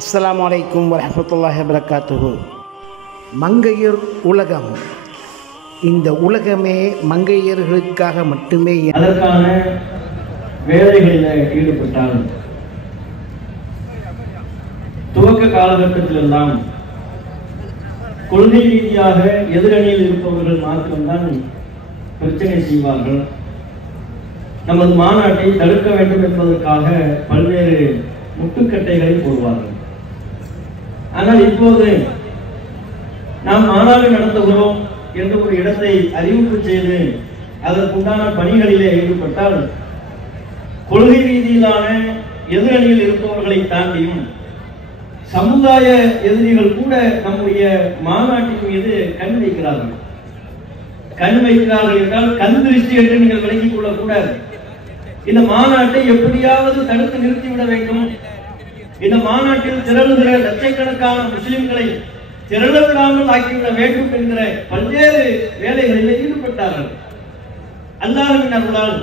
அஸ்ஸலாமு அலைக்கும் வரஹ்மத்துல்லாஹி வபரகாத்துஹு. மங்கையர் உலகம். இந்த உலகமே மங்கையர்களுக்காக மட்டுமே. அதற்கான வேலைகளில் ஈடுபட்டால் துவக்க காலகட்டத்திலெல்லாம் கொள்கை ரீதியாக எதிரணியில் இருப்பவர்கள் மாத்திரம்தான் பிரச்சனை செய்வார்கள். நமது மாநாட்டை தடுக்க வேண்டும் என்பதற்காக பல்வேறு முட்டுக்கட்டைகளை போடுவார்கள். ஆனால் இப்போது நாம் மாநாடு நடத்துகிறோம் என்று ஒரு இடத்தை அறிவிப்பு செய்து அதற்குண்டான பணிகளிலே ஈடுபட்டால் கொள்கை ரீதியிலான எதிரணியில் இருப்பவர்களை தாண்டியும் சமுதாய எதிரிகள் கூட நம்முடைய மாநாட்டின் மீது கண் வைக்கிறார்கள். கண் வைக்கிறார்கள் என்றால் கண் திருஷ்டி என்று நீங்கள் விளங்கிக் கொள்ளக்கூடாது. இந்த மாநாட்டை எப்படியாவது தடுத்து நிறுத்திவிட வேண்டும், இந்த மாநாட்டில் திரளுகிற லட்சக்கணக்கான முஸ்லிம்களை திரள விடாமல் ஆக்கிவிட வேண்டும் என்கிற பல்வேறு வேலைகளில் ஈடுபட்டார்கள். அல்லாஹ்வின் அருளால்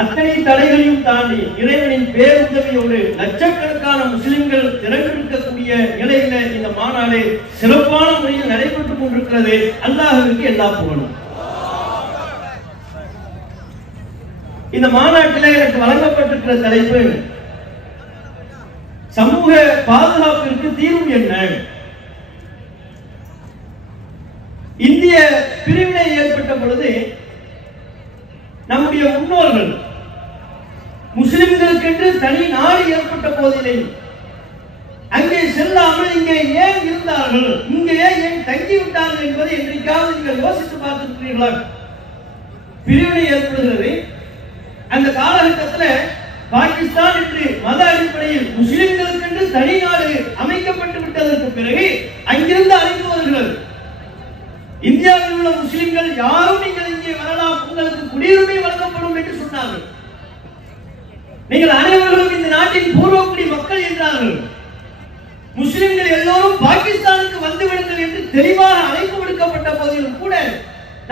அத்தனை தடைகளையும் தாண்டி இறைவனின் பேருதவியோடு லட்சக்கணக்கான முஸ்லிம்கள் திரண்டிருக்கக்கூடிய நிலையில இந்த மாநாடு சிறப்பான முறையில் நடைபெற்றுக் கொண்டிருக்கிறது. அல்லாஹ்விற்கு எல்லா புகழும். இந்த மாநாட்டில் எனக்கு வழங்கப்பட்டிருக்கிற தலைப்பு சமூக பாதுகாப்பிற்கு தீர்வு என்ன. இந்திய பிரிவினை ஏற்பட்ட பொழுது நம்முடைய முன்னோர்கள் முஸ்லிம்களுக்கென்று தனி நாடு ஏற்பட்ட போதிலே அங்கே செல்லாமல் இங்கே ஏன் இருந்தார்கள், இங்கே ஏன் தங்கிவிட்டார்கள் என்பதை என்றைக்காவது நீங்கள் யோசித்து பார்த்திருக்கிறீர்களா? பிரிவினை ஏற்படுகிறது. அந்த காலகட்டத்தில் பாகிஸ்தான் என்று மத அடிப்படையில் முஸ்லிம்களுக்கென்று தனி நாடு அமைக்கப்பட்டு விட்டதற்கு பிறகு அங்கிருந்து அழைப்பு வருகிறது, இந்தியாவில் உள்ள முஸ்லிம்கள் யாரும் நீங்கள் இங்கே வரலாம், உங்களுக்கு குடியுரிமை வழங்கப்படும் என்று சொன்னார்கள். நீங்கள் அனைவரும் இந்த நாட்டின் பூர்வக்குடி மக்கள் என்றார்கள். முஸ்லிம்கள் எல்லோரும் பாகிஸ்தானுக்கு வந்துவிடுங்கள் என்று தெளிவாக அழைப்பு விடுக்கப்பட்ட போதிலும் கூட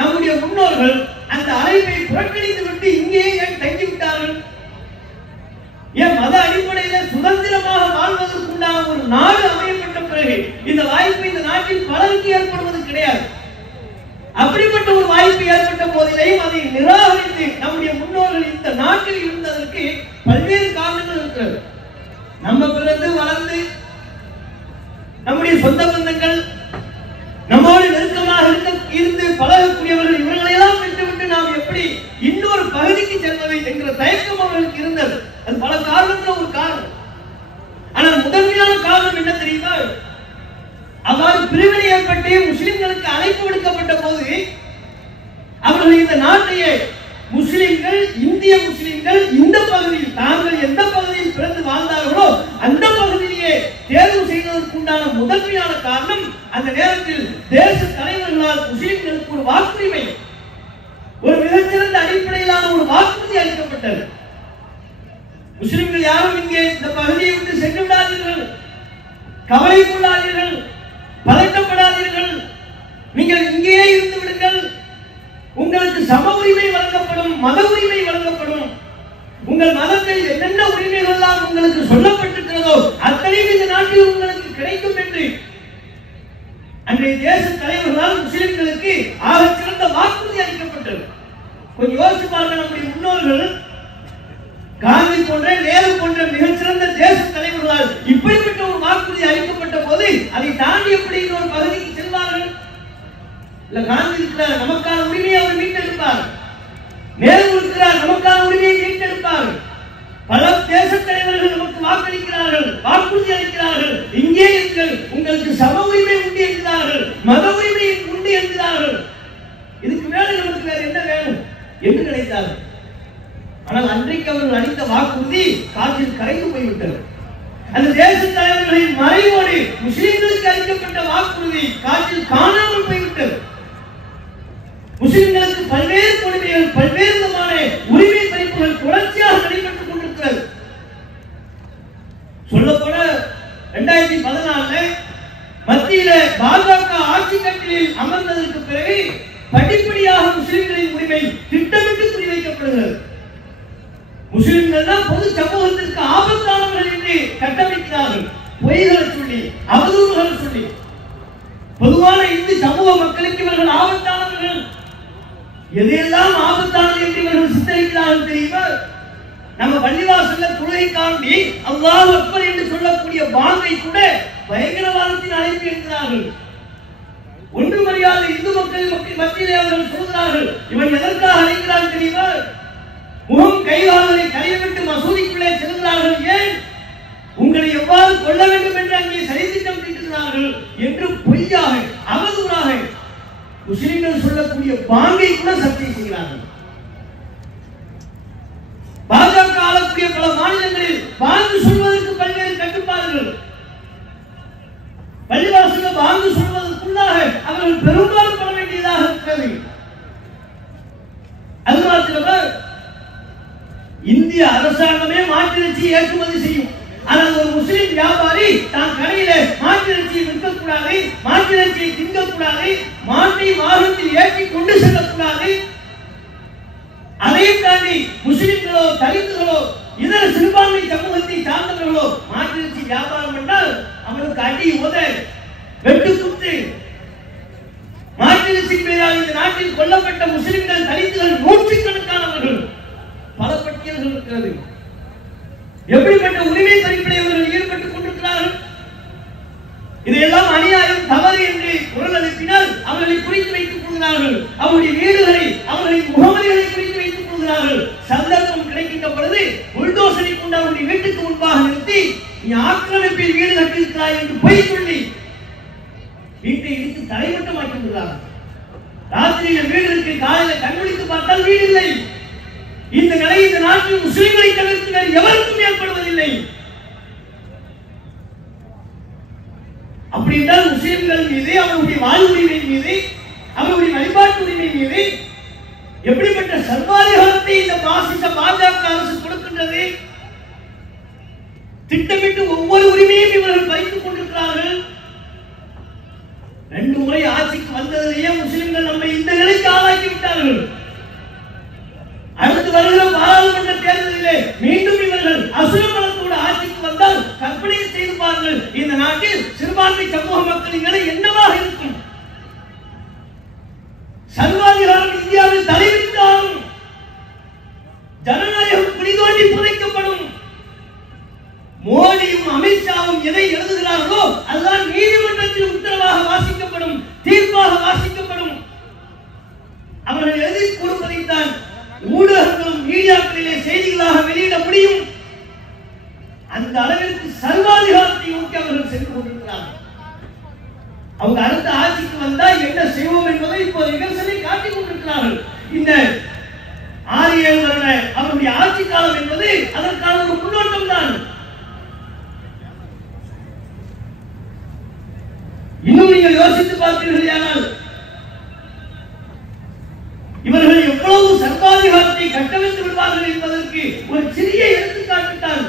நம்முடைய முன்னோர்கள் அந்த அழைப்பை புறக்கணித்து விட்டு இங்கேயே ஏன் தங்கிவிட்டார்கள்? ஏன் மத அடிப்படையில் சுதந்திரமாக வாழ்வதற்குண்டான ஒரு நாடு அமையப்பட்ட பிறகு இந்த வாய்ப்பு இந்த நாட்டில் பலருக்கு ஏற்படுவது கிடையாது. அப்படிப்பட்ட ஒரு வாய்ப்பு ஏற்பட்ட போதிலேயும் அதை நிராகரித்து நம்முடைய முன்னோர்கள் இந்த நாட்டில் இருந்ததற்கு பல்வேறு காரணங்கள் இருக்கிறது. நம்ம பிறந்து வளர்ந்து நம்முடைய சொந்த பந்தங்கள் நம்மோடு நெருக்கமாக இருந்து பழகக்கூடியவர்கள் இவர்களெல்லாம் விட்டுவிட்டு நாம் எப்படி இன்னொரு பகுதிக்கு செல்வது என்கிற தயக்கம் அவர்களுக்கு இருந்தது. அது பல காரணத்துல ஒரு காரணம். ஆனால் முதன்மையான காரணம் என்ன தெரியுமா? அவ்வாறு பிரிவினை ஏற்பட்டு முஸ்லிம்களுக்கு அழைப்பு விடுக்கப்பட்ட போது அவர்கள் இந்த நாட்டையே முஸ்லிம்கள், இந்திய முஸ்லிம்கள் இந்த பகுதியில் தாங்கள் எந்த பகுதியில் பிறந்து வாழ்ந்தார்களோ அந்த பகுதியிலேயே தேர்வு செய்வதற்குண்டான முதன்மையான காரணம் அந்த நேரத்தில் தேச தலைவர்களால் முஸ்லிம்களுக்கு ஒரு வாக்குரிமை, ஒரு மிகச்சிறந்த அடிப்படையிலான ஒரு வாக்குறுதி அளிக்கப்பட்டது. முஸ்லிம்கள் யாரும் இங்கே இந்த பகுதியை விட்டு சென்று விடாதீர்கள், கவலை கொள்ளாதீர்கள், பதட்டப்படாதீர்கள், நீங்கள் இங்கேயே இருந்து விடுங்கள், உங்களுக்கு சம உரிமை வழங்கப்படும், மத உரிமை வழங்கப்படும், உங்கள் மதத்தில் என்னென்ன உரிமைகள் எல்லாம் உங்களுக்கு சொல்லப்பட்டிருக்கிறதோ அத்தனையும் இந்த நாட்டில் உங்களுக்கு கிடைக்கும் என்று அன்றைய தேச தலைவர்களால் முஸ்லிம்களுக்கு ஆக சிறந்த வாக்குறுதி அளிக்கப்பட்டது. கொஞ்சம் யோசிச்சு பாருங்க, நம்முடைய முன்னோர்கள் காந்தி போன்ற, நேரு போன்ற மிகச்சிறந்த தேச தலைவர்களால் இப்படிப்பட்ட ஒரு வாக்குறுதி அளிக்கப்பட்ட போது அதை தாண்டி எப்படி இன்னொரு பகுதிக்கு செல்வார்கள்? இல்ல, காந்தி இருக்கிறார், நமக்கான உரிமையை அவர் மீட்டெடுப்பார். நேரு இருக்கிறார், நமக்கான உரிமையை மீட்டெடுப்பார். பல தேச தலைவர்கள் நமக்கு வாக்களிக்கிறார்கள், வாக்குறுதி அளிக்கிறார்கள், இங்கே இருங்கள், உங்களுக்கு சம உரிமை உண்டு என்கிறார்கள், மத உரிமை உண்டு என்கிறார்கள். இதுக்கு மேல நமக்கு வேற என்ன வேணும் என்று நினைத்தார்கள். ஆனால் அன்றைக்கு அவர்கள் அளித்த வாக்குறுதி காற்றில் கரைந்து போய்விட்டது. அந்த தேச தலைவர்களின் மறைவோடு முஸ்லிம்களுக்கு அளிக்கப்பட்ட வாக்குறுதி காற்றில் காணாமல் போய்விட்டது. முஸ்லிம்களுக்கு பல்வேறு கொடுமைகள், பல்வேறு விதமான உரிமை பறிப்புகள் தொடர்ச்சியாக நடைபெற்றுக் கொண்டிருக்கிறது. சொல்லப்போன 2014 மத்தியில பாஜக ஆட்சி கட்டிலில் அமர்ந்ததற்கு பிறகு படிப்படியாக முஸ்லிம்களின் உரிமை திட்டமிட்டு குறிவைக்கப்படுகிறது. முஸ்லிம்கள் தான் பொது சமூகத்திற்கு ஆபத்தானவர்கள் என்று கட்டமைக்கிறார்கள். பொய்களை சொல்லி அவதூறுகளை சொல்லி பொதுவான இந்து சமூக மக்களுக்கு இவர்கள் ஆபத்தானவர்கள். எதையெல்லாம் ஆபத்தானது என்று இவர்கள் சித்தரிக்கிறார்கள் தெரியுமா? நம்ம பள்ளிவாசல்ல தொழுகை காண்பி அல்லாஹ் அக்பர் என்று சொல்லக்கூடிய பாங்கை கூட பயங்கரவாதத்தின் அழைப்பு என்கிறார்கள். ஒன்றுமறியாத இந்து மக்கள் மத்தியிலே அவர்கள் சொல்கிறார்கள், இவன் எதற்காக அழைக்கிறான் தெரியுமா? முகம் கைகால்களை கைவிட்டு மசூதிக்குள்ளே செல்கிறார்கள். ஏன்? உங்களை எவ்வாறு கொள்ள வேண்டும் என்று அங்கே சதித்திட்டம் தீட்டுகிறார்கள் என்று பொய்யாக அவதூறாக முஸ்லிம்கள் சொல்லக்கூடிய பாங்கை கூட சர்ச்சை செய்கிறார்கள். பாஜக ஆளக்கூடிய பல மாநிலங்களில் பாங்கு சொல்வதற்கு பல்வேறு கட்டுப்பாடுகள். பள்ளிவாசல் பாங்கு சொல்வதற்குள்ளாக அவர்கள் பெரும்பாலும் பட வேண்டியதாக இருக்கிறது. அது மாத்திரமல்ல, இந்திய அரசாங்கமே மாட்டிறைச்சி ஏற்றுமதி செய்யும். ஆனால் ஒரு முஸ்லிம் வியாபாரி தான் கடையில மாட்டிறைச்சியை விற்கக்கூடாது, மாட்டிறைச்சியை திங்கக்கூடாது, மாட்டை வாகனத்தில் ஏற்றி கொண்டு செல்லக்கூடாது. அதையும் தாண்டி முஸ்லிம்களோ தலித்துகளோ இதர சிறுபான்மை சமூகத்தை சார்ந்தவர்களோ மாட்டிறைச்சி வியாபாரம் என்றால் அவனுக்கு அடி உத வெட்டு குத்து. மாட்டிறைச்சி பேரால் இந்த நாட்டில் கொல்லப்பட்ட முஸ்லிம்கள் தலித்துகள் நூற்றுக்கணக்கானவர்கள். பல பட்டியல்கள் இருக்கிறது. எப்படிப்பட்ட உரிமை பறிப்பில் அவர்கள் ஈடுபட்டுக் கொண்டிருக்கிறார்கள். இதையெல்லாம் அநியாயம் தவறு என்று குரல் எழுப்பினால் அவர்களை குறித்து வைத்துக் கொள்கிறார்கள். அவருடைய வீடுகளை அவர்களின் முகவரிகளை குறித்து வைத்துக் கொள்கிறார்கள். சந்தர்ப்பம் கிடைக்கின்ற பொழுது புல்டோசரை கொண்டு அவருடைய வீட்டுக்கு முன்பாக நிறுத்தி நீ ஆக்கிரமிப்பில் வீடு கட்டியிருக்கிறாய் என்று பொய் சொல்லி வீட்டை இடித்து தலைமட்டமாக்கி விடுகிறார்கள். ராத்திரியில் வீடு இருக்கு, காலையில் கண்விழித்து பார்த்தால் வீடு இல்லை. இந்த நிலை இந்த நாட்டில் முஸ்லிம்களை தவிர்த்து வேறு எவருக்கும் ஏற்படுவதில்லை. அப்படி என்றால் முஸ்லிம்கள் மீது அவருடைய வாழ்வுரிமை மீது அவருடைய வழிபாட்டு உரிமை மீது எப்படிப்பட்ட சர்வாதிகாரத்தை இந்த பாசிச பாஜக அரசு கொடுக்கின்றது? திட்டமிட்டு ஒவ்வொரு உரிமையும் இவர்கள் பறித்துக் கொண்டிருக்கிறார்கள். 2 முறை ஆட்சிக்கு வந்ததிலேயே முஸ்லிம்கள் நம்மை இந்த நிலைக்கு ஆளாக்கி விட்டார்கள். அடுத்து வருகிற பாராளுமன்ற தேர்தலிலே மீண்டும் இவர்கள் அசுரபலத்தோடு ஆட்சிக்கு வந்தால் கற்பனை செய்து பாருங்கள், இந்த நாட்டில் சிறுபான்மை சமூக மக்களின் நிலை என்னவாக இருக்கும்? சர்வாதிகாரம் இந்தியாவில் தலைவிரித்தாலும் ஜனநாயகம் குடிதோண்டி புதைக்கப்படும். மோடியும் அமித்ஷாவும் எதை எழுதுகிறார்களோ அதுதான் நீதிமன்றத்தில் உத்தரவாக வாசிக்கப்படும், தீர்ப்பாக வாசிக்கப்படும். அவர்கள் எழுதி கொடுப்பதைத்தான் ஊடகங்களும் மீடியாக்களிலே செய்திகளாக வெளியிட முடியும். அந்த அளவிற்கு சர்வாதிகாரத்தை நோக்கி அவர்கள் சென்று கொண்டிருக்கிறார்கள். அவங்க அடுத்த ஆட்சிக்கு வந்தால் என்ன செய்வோம் என்பதை இப்போது நிகழ்ச்சியை காட்டிக் கொண்டிருக்கிறார்கள். இந்த 6-7 வருட அவருடைய ஆட்சி காலம் என்பது அதற்கான ஒரு முன்னோட்டம் தான். இன்னும் நீங்கள் யோசித்து பார்த்தீர்களானால் இவர்கள் எவ்வளவு சர்வாதிகாரத்தை கட்டமைத்து விடுவார்கள் என்பதற்கு ஒரு சிறிய எடுத்துக்காட்டு தான்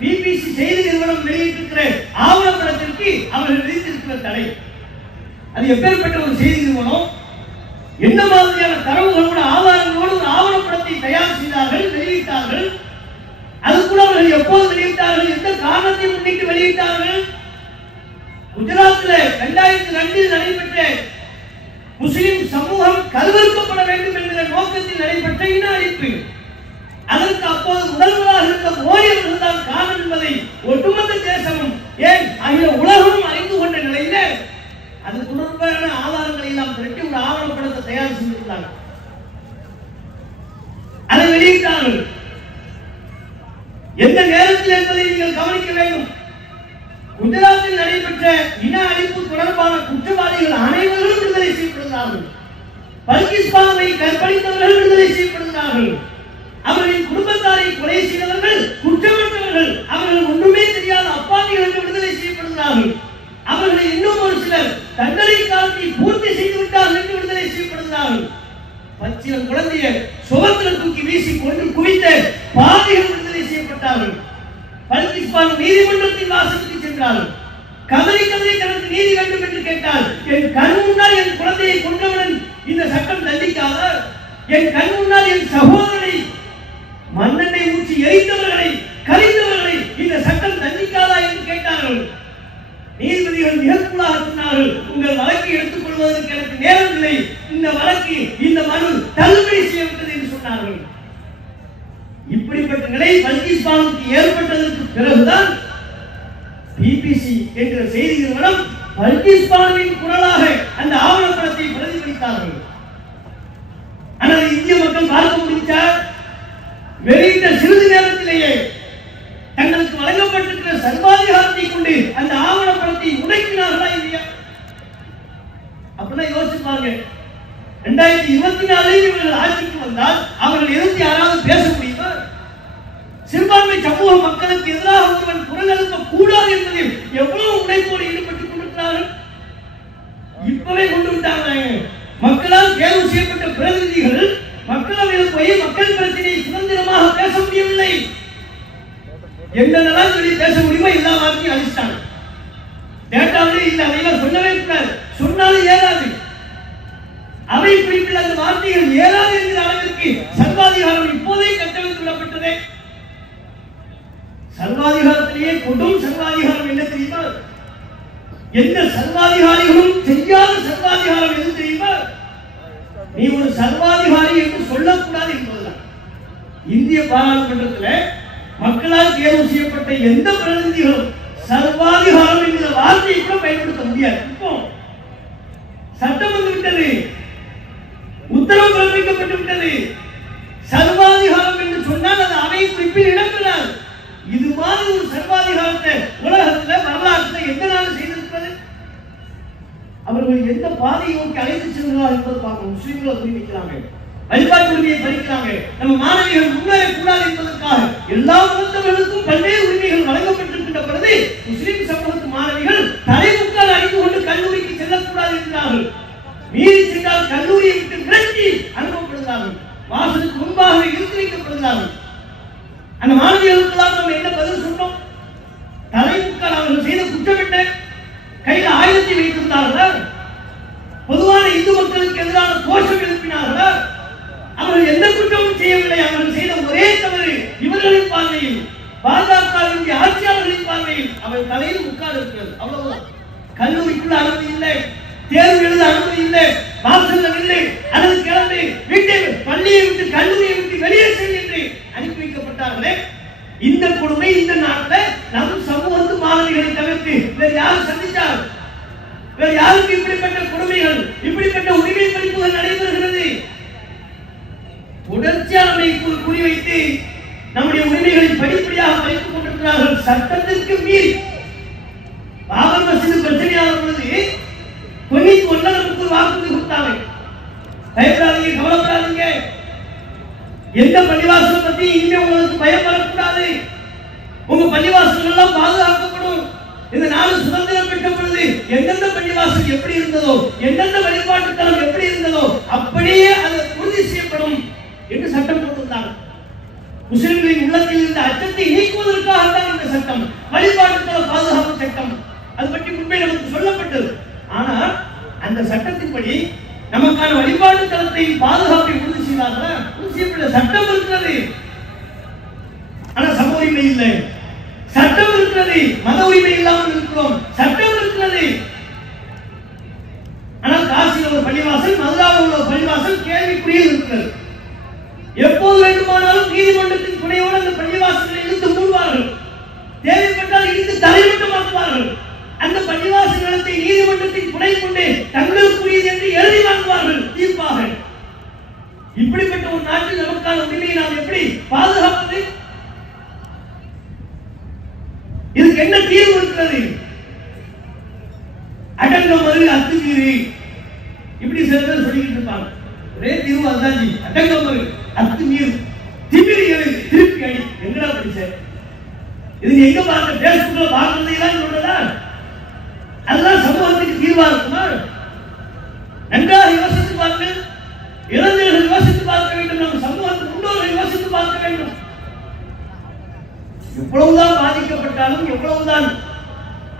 பிபிசி செய்தி நிறுவனம் வெளியிட்டிருக்கிற ஆவணப்படத்திற்கு அவர்கள் விதித்திருக்கிற தடை. அது எப்பேற்பட்ட ஒரு செய்தி நிறுவனம், என்ன மாதிரியான தரவுகளோடு ஆதாரங்களோடு ஒரு ஆவணப்படத்தை தயார் செய்தார்கள், வெளியிட்டார்கள். அது கூட அவர்கள் எப்போது வெளியிட்டார்கள், எந்த காரணத்தை முன்னிட்டு வெளியிட்டார்கள்? குஜராத்தில் 2002 நடைபெற்ற முஸ்லிம் சமூகம் கருவறுக்கப்பட வேண்டும் என்கிற நோக்கத்தில் நடைபெற்ற இன அழிப்பு. அதற்கு அப்போது முதல்வராக இருந்த மோடி அவர்கள் தான் காரணம் என்பதை ஒட்டுமொத்த தேசமும் ஏன் அகில உலகமும் அறிந்து கொண்ட நிலையில அது தொடர்பான ஆதாரங்களை எல்லாம் திரட்டி ஒரு ஆவணப்படத்தை தயார் செய்திருக்கிறார்கள். அதை வெளியிட்டார்கள். எந்த நேரத்தில் என்பதை நீங்கள் கவனிக்க வேண்டும். குஜராத்தில் நடைபெற்ற இன அழிப்பு தொடர்பான குற்றவாளிகள் அனைவரும் விடுதலை செய்யப்படுகிறார்கள். பாகிஸ்தானை கற்பழித்தவர்கள் விடுதலை செய்யப்படுகிறார்கள். அவர்களின் குடும்பத்தாரை கொலை செய்தவர்கள் குற்றமற்றவர்கள், அவர்கள் ஒன்றுமே தெரியாத அப்பாவிகள் என்று விடுதலை செய்யப்படுகிறார்கள். அவர்களை இன்னும் ஒரு சிலர் தண்டனை காலத்தை பூர்த்தி செய்துவிட்டார்கள் என்று விடுதலை செய்யப்படுகிறார்கள். பச்சிலம் குழந்தையை சுவத்தில் தூக்கி வீசி கொண்டு குவித்த பாவிகள் விடுதலை செய்யப்பட்டார்கள். பாகிஸ்தான் நீதிமன்றத்தின் வாசலுக்கு சென்றார்கள். கதறி கதறி தனக்கு நீதி வேண்டும் என்று கேட்டால், என் கண் முன்னால் என் குழந்தையை கொன்றவுடன் இந்த சட்டம் தண்டிக்காத, என் கண் முன்னால் என் சகோதரனை மண்ணெண்ணை ஊற்றி எரித்தவர்களை கரிந்தவர்களை இந்த சட்டம் தண்டிக்காதா என்று கேட்டார்கள். நீதிபதிகள் மிகக்குள்ளாக சொன்னார்கள், உங்கள் வழக்கை எடுத்துக் கொள்வதற்கு எனக்கு நேரம் இல்லை, இந்த வழக்கு இந்த மனு தள்ளுபடி செய்யப்பட்டது என்று சொன்னார்கள். இப்படிப்பட்ட நிலை பல்கிஸ் பானுக்கு ஏற்பட்டதற்கு பிறகுதான் பிபிசி என்ற செய்தி நிறுவனம் பல்கிஸ் பானுவின் குரலாக அந்த ஆவணப்படத்தை பிரதிபலித்தார்கள். ஆனால் இந்திய மக்கள் பார்க்க முடிந்தார். வெளியிட்ட சிறிது நேரத்திலேயே தங்களுக்கு வழங்கப்பட்டிருக்கிற சர்வாதிகாரத்தை கொண்டு அந்த ஆவணப்படத்தை உடைக்கிறார்களா இல்லையா? அப்படின்னா யோசிச்சு பாருங்க. 2024 இவர்கள் ஆட்சிக்கு வந்தால் அவர்கள் எதிர்த்து யாராவது பேச முடியுமா? சிறுபான்மை சமூக மக்களுக்கு எதிராக ஒருவன் குரல் எழுப்ப கூடாது என்பதில் எவ்வளவு உழைப்போடு ஈடுபட்டுக் கொண்டிருக்கிறார்கள். இப்பவே கொண்டு விட்டாங்க. மக்களால் தேர்வு செய்யப்பட்ட பிரதிநிதிகள் மக்களவையில் போய் மக்கள் பிரச்சனையை சுதந்திரமாக பேச முடியவில்லை. என்னென்னலாம் சொல்லி பேச முடியுமோ எல்லா வார்த்தையும் அழிச்சிட்டாங்க. டேட்டாவிலே இல்லை, அதையெல்லாம் சொல்லவே கூடாது, சொன்னாலும் ஏறாது. அவை குறிப்பில் அந்த வார்த்தைகள் ஏறாது என்கிற அளவிற்கு சர்வாதிகாரம் இப்போதே கட்டமைத்து விடப்பட்டதே. சர்வாதிகாரத்திலேயே கொடும் சர்வாதிகாரம் என்ன தெரியுமா? எந்த சர்வாதிகாரிகளும் செய்யாத சர்வாதிகாரம் எது தெரியுமா? நீ ஒரு சர்வாதிகாரி என்று சொல்லக்கூடாது என்பதுதான். இந்திய பாராளுமன்றத்தில் மக்களால் தேர்வு செய்யப்பட்ட எந்த பிரதிநிதிகளும் சர்வாதிகாரம் என்கிற வார்த்தையை கூட பயன்படுத்த முடியாது. இப்போ சட்டம் வந்து விட்டது, உத்தரவு பிறப்பிக்கப்பட்டு விட்டது. சர்வாதிகாரம் என்று சொன்னால் அது அவை குறிப்பில் இடம்பெறாது. இது மாதிரி ஒரு சர்வாதிகாரத்தை உலகத்தில் வரலாற்றில் எந்த நாள் செய்திருக்கிறது? அவர்கள் எந்த பாதையை நோக்கி அழைத்து செல்கிறார்கள் என்பதை பார்க்கணும். முஸ்லிம்களை குறிப்பிக்கிறாங்க, வழிபாட்டு உரிமையை பறிக்கிறாங்க, நம்ம மாணவிகள் முன்னேற கூடாது என்பதற்காக எல்லா மதத்தவர்களுக்கும் பல்வேறு உரிமைகள் வழங்கப்பட்டிருக்கின்ற பொழுது முஸ்லிம் சமூகத்து மாணவிகள் தலைமுக்கால் அணிந்து கொண்டு கல்லூரிக்கு செல்லக்கூடாது என்கிறார்கள். மீறி சென்றால் கல்லூரியை விட்டு விலக்கி அனுப்பப்படுகிறார்கள், வாசலுக்கு முன்பாக இருந்து வைக்கப்படுகிறார்கள். அந்த மாணவிகளுக்கெல்லாம் நம்ம என்ன பதில் சொன்னோம்? தலைமுக்கால் அவர்கள் செய்த குற்றம் என்ன? கையில் ஆயுதத்தை வைத்திருந்தார்களா? பொதுவான இந்து மக்களுக்கு எதிரான கோஷம் எழுப்பினார்களா? அவர்கள் எந்த குற்றமும் செய்யவில்லை. அவர்கள் செய்த ஒரே தவறு இவர்களின் பார்வையில், பாஜகவினுடைய ஆட்சியாளர்களின் பார்வையில் அவர் தலையில் முக்கால் இருக்கிறது, அவ்வளவுதான். கல்லூரிக்குள்ள அனுமதி இல்லை, தேர்வு எழுத அனுமதி இல்லை, வாசல்கள் இல்லை, அல்லது கிளம்பி வீட்டை பள்ளியை விட்டு கல்லூரியை விட்டு வெளியே சென்று என்று அனுப்பி வைக்கப்பட்டார்களே. இந்த கொடுமை இந்த நாட்டில் நம் சமூகத்து மாணவிகளை தவிர்த்து வேறு யாரும் சந்தித்தார்? வேறு யாருக்கு இப்படிப்பட்ட கொடுமைகள், இப்படிப்பட்ட உரிமை பறிப்புகள் நடைபெறுகிறது? தொடர்ச்சியானவை குறிவைத்து நம்முடைய உரிமைகளை படிப்படியாக பறித்துக் கொண்டிருக்கிறார்கள். சட்டத்திற்கு மீறி பாபர் மஸ்ஜித் பிரச்சனையான பொழுது 91 நமக்கு ஒரு வாக்குறுதி கொடுத்தாங்க. பயப்படாதீங்க, கவலைப்படாதீங்க, எந்த பள்ளிவாசலை பத்தி இனிமே உங்களுக்கு பயம் வரக்கூடாது, உங்க பள்ளிவாசல்கள் எல்லாம் பாதுகாக்கப்படும். இந்த நாடு சுதந்திரம் பெற்ற பொழுது எந்தெந்த பள்ளிவாசல் எப்படி இருந்ததோ, எந்தெந்த வழிபாட்டு தலம் எப்படி இருந்ததோ அப்படியே அது உறுதி செய்யப்படும் என்று சட்டம் போட்டிருந்தாங்க. முஸ்லிம்களின் உள்ளத்தில் இருந்த அச்சத்தை நீக்குவதற்காக தான் இந்த சட்டம், வழிபாட்டு தல பாதுகாப்பு சட்டம். அது பற்றி முன்பே நமக்கு சொல்லப்பட்டது. ஆனால் அந்த சட்டத்தின்படி நமக்கான வழிபாட்டு தலத்தை பாதுகாப்பை உறுதி செய்தார்களா? உறுதி செய்யப்பட்ட சட்டம் இருக்கிறது, ஆனால் சம உரிமை இல்லை. சட்டம் இருக்கிறது, மத உரிமை இல்லாமல் இருக்கிறோம். சட்டம் இருக்கிறது, ஆனால் காசியில் ஒரு பள்ளிவாசல், மதுராவில் உள்ள பள்ளிவாசல் கேள்விக்குறியில் இருக்கிறது. எப்போது வேண்டுமானாலும் நீதிமன்றத்தின் துணையோடு அந்த பள்ளிவாசல்களை இழுத்து மூடுவார்கள், தேவைப்பட்டால் இழுத்து தலைமட்டமாக்குவார்கள். அந்த பள்ளிவாசல் நிலத்தை நீதிமன்றத்தின் துணை கொண்டு தங்களுக்குரியது என்று எழுதி வாங்குவார்கள் தீர்ப்பாக. இப்படிப்பட்ட ஒரு நாட்டில் நமக்கான உரிமையை நாம் எப்படி பாதுகாப்பது? இதுக்கு என்ன தீர்வு இருக்கிறது? அடங்கமறு அத்துமீறி, இப்படி சில பேர் சொல்லிக்கிட்டு இருப்பாங்க. ஒரே தீர்வு அதுதான், அடங்கமறு அத்துமீறி, திமிரி எழுதி திருப்பி அடி. எங்கடா படிச்ச? இது எங்க பார்க்க? பேஸ்புக்ல பார்க்கறதையெல்லாம் சொல்றதா? அதுதான் சமூகத்துக்கு தீர்வா இருக்குமா? நன்றாக யோசித்து பார்க்க, இளைஞர்கள் யோசித்து பார்க்க வேண்டும், நம்ம சமூகத்துக்கு முன்னோர்கள் யோசித்து பார்க்க வேண்டும். எவ்வளவுதான் பாதிக்கப்பட்டாலும், எவ்வளவுதான்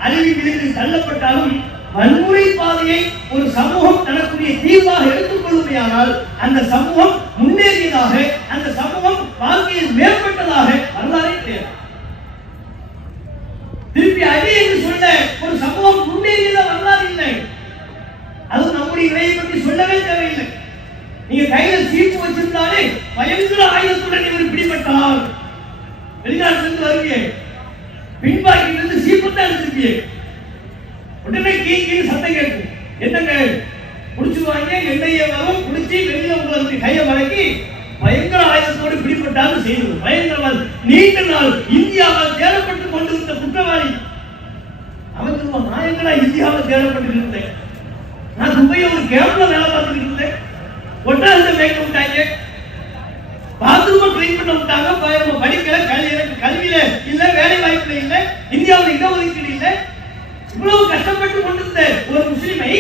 அழிவு விளிம்பில் தள்ளப்பட்டாலும் வன்முறை பாதையை ஒரு சமூகம் தனக்குரிய தீர்வாக எடுத்துக் கொள்ளுமையானால் அந்த சமூகம் முன்னேறியதாக, அந்த சமூகம் வாழ்க்கையில் மேம்பட்டதாக வரலாறே கிடையாது. திருப்பி அடி என்று சொல்ல ஒரு சமூகம் முன்னேறிய நீங்க கையில சீப்பு வச்சிருந்தாலே பயங்கர ஆயுதத்துடன் இவர் பிடிபட்டார். வெளிநாட்டிலிருந்து வருவீங்க, பின்பாக்கிலிருந்து சீப்பு தான் எடுத்திருப்பீங்க. உடனே கீழ் சத்தம் கேட்கும். என்னங்க குடிச்சுவாங்க, எண்ணெயை வரும் குடிச்சு வெளியில உங்களுக்கு கையை வழங்கி பயங்கர ஆயுதத்தோடு பிடிபட்டாலும் செய்வது பயங்கரவாதி. நீண்ட நாள் இந்தியாவால் தேடப்பட்டு கொண்டிருந்த குற்றவாளி. அவன் சொல்லுவான், நான் எங்கடா இந்தியாவில் தேடப்பட்டு இருந்தேன், நான் துபாயில ஒரு கேம்ப்ல வேலை பார்த்துட்டு இருந்தேன். ஒட்டாளத்தை மேய்க்க விட்டாங்க, பாத்ரூம் கிளீன் பண்ண விட்டாங்க, படிக்கல, கல்வியில இல்ல, வேலை வாய்ப்புல இல்ல, இந்தியாவில் இடஒதுக்கீடு இல்ல. இவ்வளவு கஷ்டப்பட்டு கொண்டிருந்த ஒரு முஸ்லிமை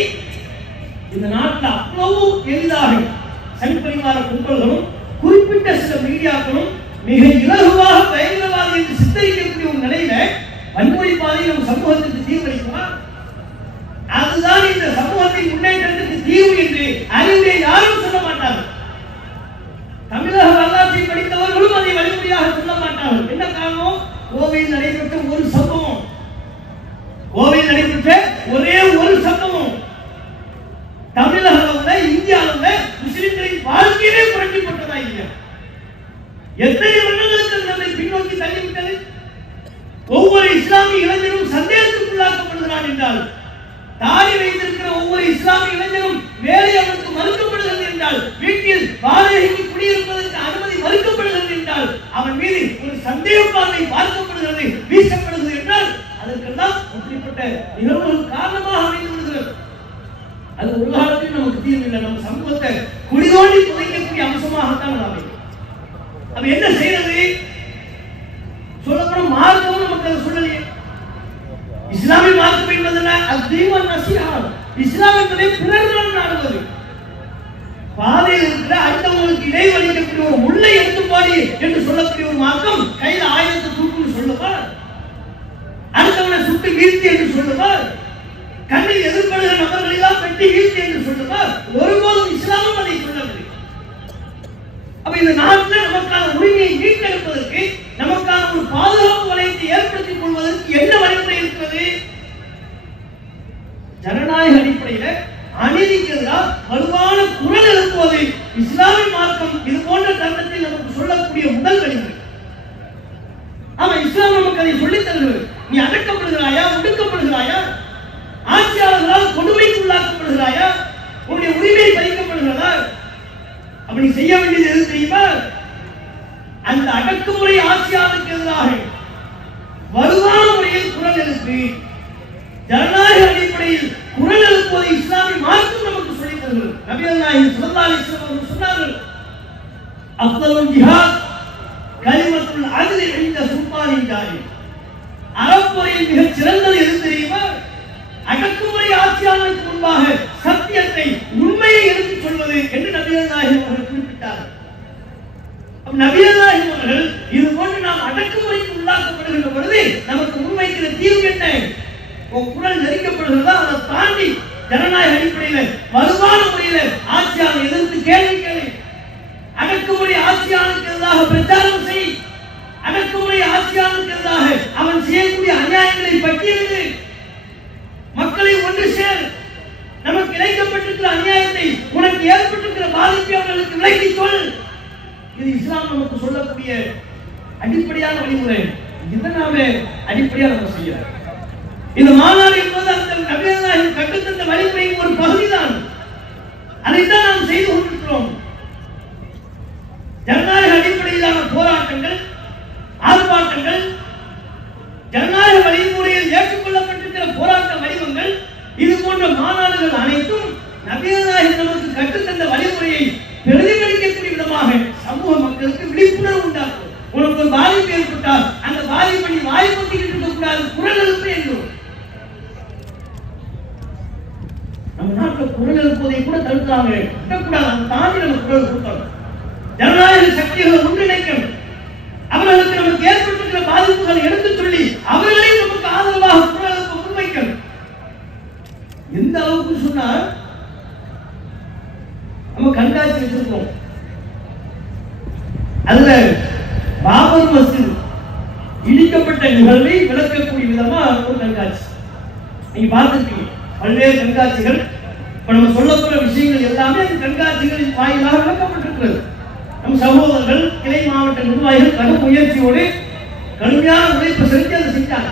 இந்த நாட்டில் அவ்வளவு எளிதாக சனிப்பரிவார கும்பல்களும் குறிப்பிட்ட சில மீடியாக்களும் மிக இலகுவாக பயங்கரவாதி என்று சித்தரிக்கக்கூடிய ஒரு நிலையில வன்முறை பாதை நம் சமூகத்துக்கு தீர்வளிக்குமா? அதுதான் இந்த சமூகத்தின் முன்னேற்றத்துக்கு தீர்வு என்று அறிவுரை யாரும் சொல்ல மாட்டார்கள். தமிழக வரலாற்றை படித்தவர்களும் அதை வழிமுறையாக சொல்ல மாட்டார்கள். என்ன காரணம்? கோவையில் நடைபெற்ற ஒரு சம்பவம், கோவையில் நடைபெற்ற ஒரே ஒரு சம்பவம் தமிழக அளவுல, இந்திய அளவுல முஸ்லிம்களின் வாழ்க்கையிலே புரட்டி போட்டதா இல்லையா? எத்தனை வருடங்களுக்கு நம்மை பின்னோக்கி தள்ளிவிட்டது? ஒவ்வொரு இஸ்லாமிய இளைஞரும் சந்தேகத்துக்குள்ளாக்கப்படுகிறான் என்றால், தாடி வைத்திருக்கிற ஒவ்வொரு இஸ்லாமிய இளைஞரும் வேலை அவனுக்கு மறுக்கப்படுகிறது என்றால், வீட்டில் வாடகைக்கு குடியிருப்பதற்கு அனுமதி மறுக்கப்படுகிறது என்றால், அவன் மீது ஒரு சந்தேக பார்வை பார்க்கப்படுகிறது, வீசப்படுகிறது என்றால், அதற்கெல்லாம் அப்படிப்பட்ட நிகழ்வுகள் காரணமாக அமைந்து விடுகிறது. அது ஒரு காலத்தில் நமக்கு தீர்வில்லை. நம்ம சமூகத்தை குடிதோண்டி புதைக்கக்கூடிய அம்சமாகத்தான் அமையும். அப்ப என்ன செய்யறது? சொல்லப்படும் மார்க்கம் நமக்கு அதை சொல்லலையே. இஸ்லாமிய மார்க்கம் என்பது இஸ்லாம் என்பதை பிறர்தான் நாடுவது. பாதையில் இருக்கிற அடுத்தவங்களுக்கு இடைவெளிக்கக்கூடிய ஒரு முல்லை எடுத்து போடி என்று சொல்லக்கூடிய ஒரு மார்க்கம் கையில் ஆயுதத்தை தூக்குன்னு சொல்லுவார், அடுத்தவனை சுட்டு வீழ்த்தி என்று சொல்லுவார், கண்ணில் எதிர்ப்படுகிற நபர்கள் எல்லாம் வெட்டி வீழ்த்தி என்று சொல்லுவார். ஒருபோதும் இஸ்லாமும் அதை சொல்லவில்லை. அப்ப இந்த நாட்டில் நமக்கான உரிமையை மீட்டெடுப்பதற்கு, நமக்கான ஒரு பாதுகாப்பு வளையத்தை ஏற்படுத்திக் கொள்வதற்கு என்ன வழிமுறை இருக்கிறது? ஜனநாயக அடிப்படையில் அநீதிக்கு எதிராக வலுவான குரல் எழுப்புவது இஸ்லாமிய மார்க்கம் இது போன்ற தருணத்தில் நமக்கு சொல்லக்கூடிய முதல் வழிமுறை. ஆமா, இஸ்லாம் நமக்கு அதை சொல்லித் தருகிறது. நீ அடக்கப்படுகிறாயா, ஒடுக்கப்படுகிறாயா, ஆட்சியாளர்களால் கொடுமைக்குள்ளாக்கப்படுகிறாயா, உன்னுடைய உரிமை பறிக்கப்படுகிறதா? அப்படி செய்ய வேண்டியது எது தெரியுமா? அந்த அடக்குமுறை ஆட்சியாளருக்கு எதிராக வலுவான முறையில் குரல் எழுப்பி ஜனநாயக அடிப்படையில் குரல் எழுப்புவதை இஸ்லாமிய மார்க்கம் நமக்கு சொல்லித் தருகிறது. நபிகள் நாயகம் ஸல்லல்லாஹு அலைஹி வஸல்லம் அவர்கள் சொன்னார்கள், அஃதலுல் ஜிஹாத் கலிமத்துல் அத்லி இன்த சுல்தானின் ஜாரி. அறப்போரில் மிகச் சிறந்தது எது தெரியுமா? அடக்குமுறை ஆட்சியாளருக்கு முன்பாக சத்தியத்தை, உண்மையை எடுத்துச் சொல்வது என்று நபிகள் நாயகம் அவர்கள் குறிப்பிட்டார்கள். நபிகள் நாயகம் அவர்கள் இது போன்று நாம் அடக்குமுறைக்கு உள்ளாக்கப்படுகின்ற பொழுது நமக்கு முன்வைக்கிற தீர்வு என்ன? குரல் நெருக்கப்படுகிறதா? அதை தாண்டி ஜனநாயக அடிப்படையில் வலுவான முறையில் ஆட்சியாளர் எதிர்த்து கேள்வி கேளு, அடக்குமுறை ஆட்சியாளருக்கு எதிராக பிரச்சாரம் செய், அடக்குமுறை ஆட்சியாளருக்கு எதிராக அவன் செய்யக்கூடிய அநியாயங்களை பட்டியலிடு, மக்களை ஒன்று சேர், நமக்கு இழைக்கப்பட்டிருக்கிற அநியாயத்தை, உனக்கு ஏற்பட்டிருக்கிற பாதிப்பை அவர்களுக்கு விளக்கி சொல். இது இஸ்லாம் நமக்கு சொல்லக்கூடிய அடிப்படையான வழிமுறை. இதை நாம அடிப்படையாக நம்ம செய்யலாம். இந்த மாநாடு என்பது அந்த நபிகள் நாயகம் கற்றுத்தந்த வழிமுறையின் ஒரு பகுதிதான். அதைத்தான் நாம் செய்து கொண்டிருக்கிறோம். ஜனநாயக அடிப்படையிலான போராட்டங்கள், ஆர்ப்பாட்டங்கள், ஜனநாயக வழிமுறையில் ஏற்றுக்கொள்ளப்பட்டிருக்கிற போராட்ட வடிவங்கள், இது போன்ற மாநாடுகள் அனைத்தும் நபிகள் நாயகம் நமக்கு கற்றுத்தந்த வழிமுறையை பிரதிபலிக்கக்கூடிய விதமாக சமூக மக்களுக்கு விழிப்புணர்வு உண்டாகும். உனக்கு ஒரு பாதிப்பு ஏற்பட்டால் அந்த பாதிப்பை நீ வாய்ப்பத்திக்கிட்டு இருக்கக்கூடாது, குரல் எழுப்பு என்றும். நம்ம நாட்டில் குரல் எழுப்புவதை கூட தடுக்கிறாங்க, விடக்கூடாது. அதை தாண்டி நம்ம குரல் கொடுக்கணும். ஜனநாயக சக்திகளை ஒன்றிணைக்கணும். அவர்களுக்கு நமக்கு ஏற்பட்டிருக்கிற பாதிப்புகளை எடுத்துச் சொல்லி அவர்களையும் நமக்கு ஆதரவாக குரல் எழுப்ப முன்வைக்கணும். எந்த அளவுக்கு சொன்னால், நம்ம கண்காட்சி வச்சிருக்கோம். அதுல பாபர் மஸ்ஜித் இடிக்கப்பட்ட நிகழ்வை விளக்கக்கூடிய விதமா ஒரு கண்காட்சி நீங்க பார்த்திருப்பீங்க. பல்வேறு கண்காட்சிகள் இப்ப நம்ம சொல்லப்போற விஷயங்கள் எல்லாமே அந்த கண்காட்சிகளின் வாயிலாக விளக்கப்பட்டிருக்கிறது. நம் சகோதரர்கள் கிளை மாவட்ட நிர்வாகிகள் கடும் முயற்சியோடு கடுமையான உழைப்பு செலுத்தி அதை செஞ்சாங்க.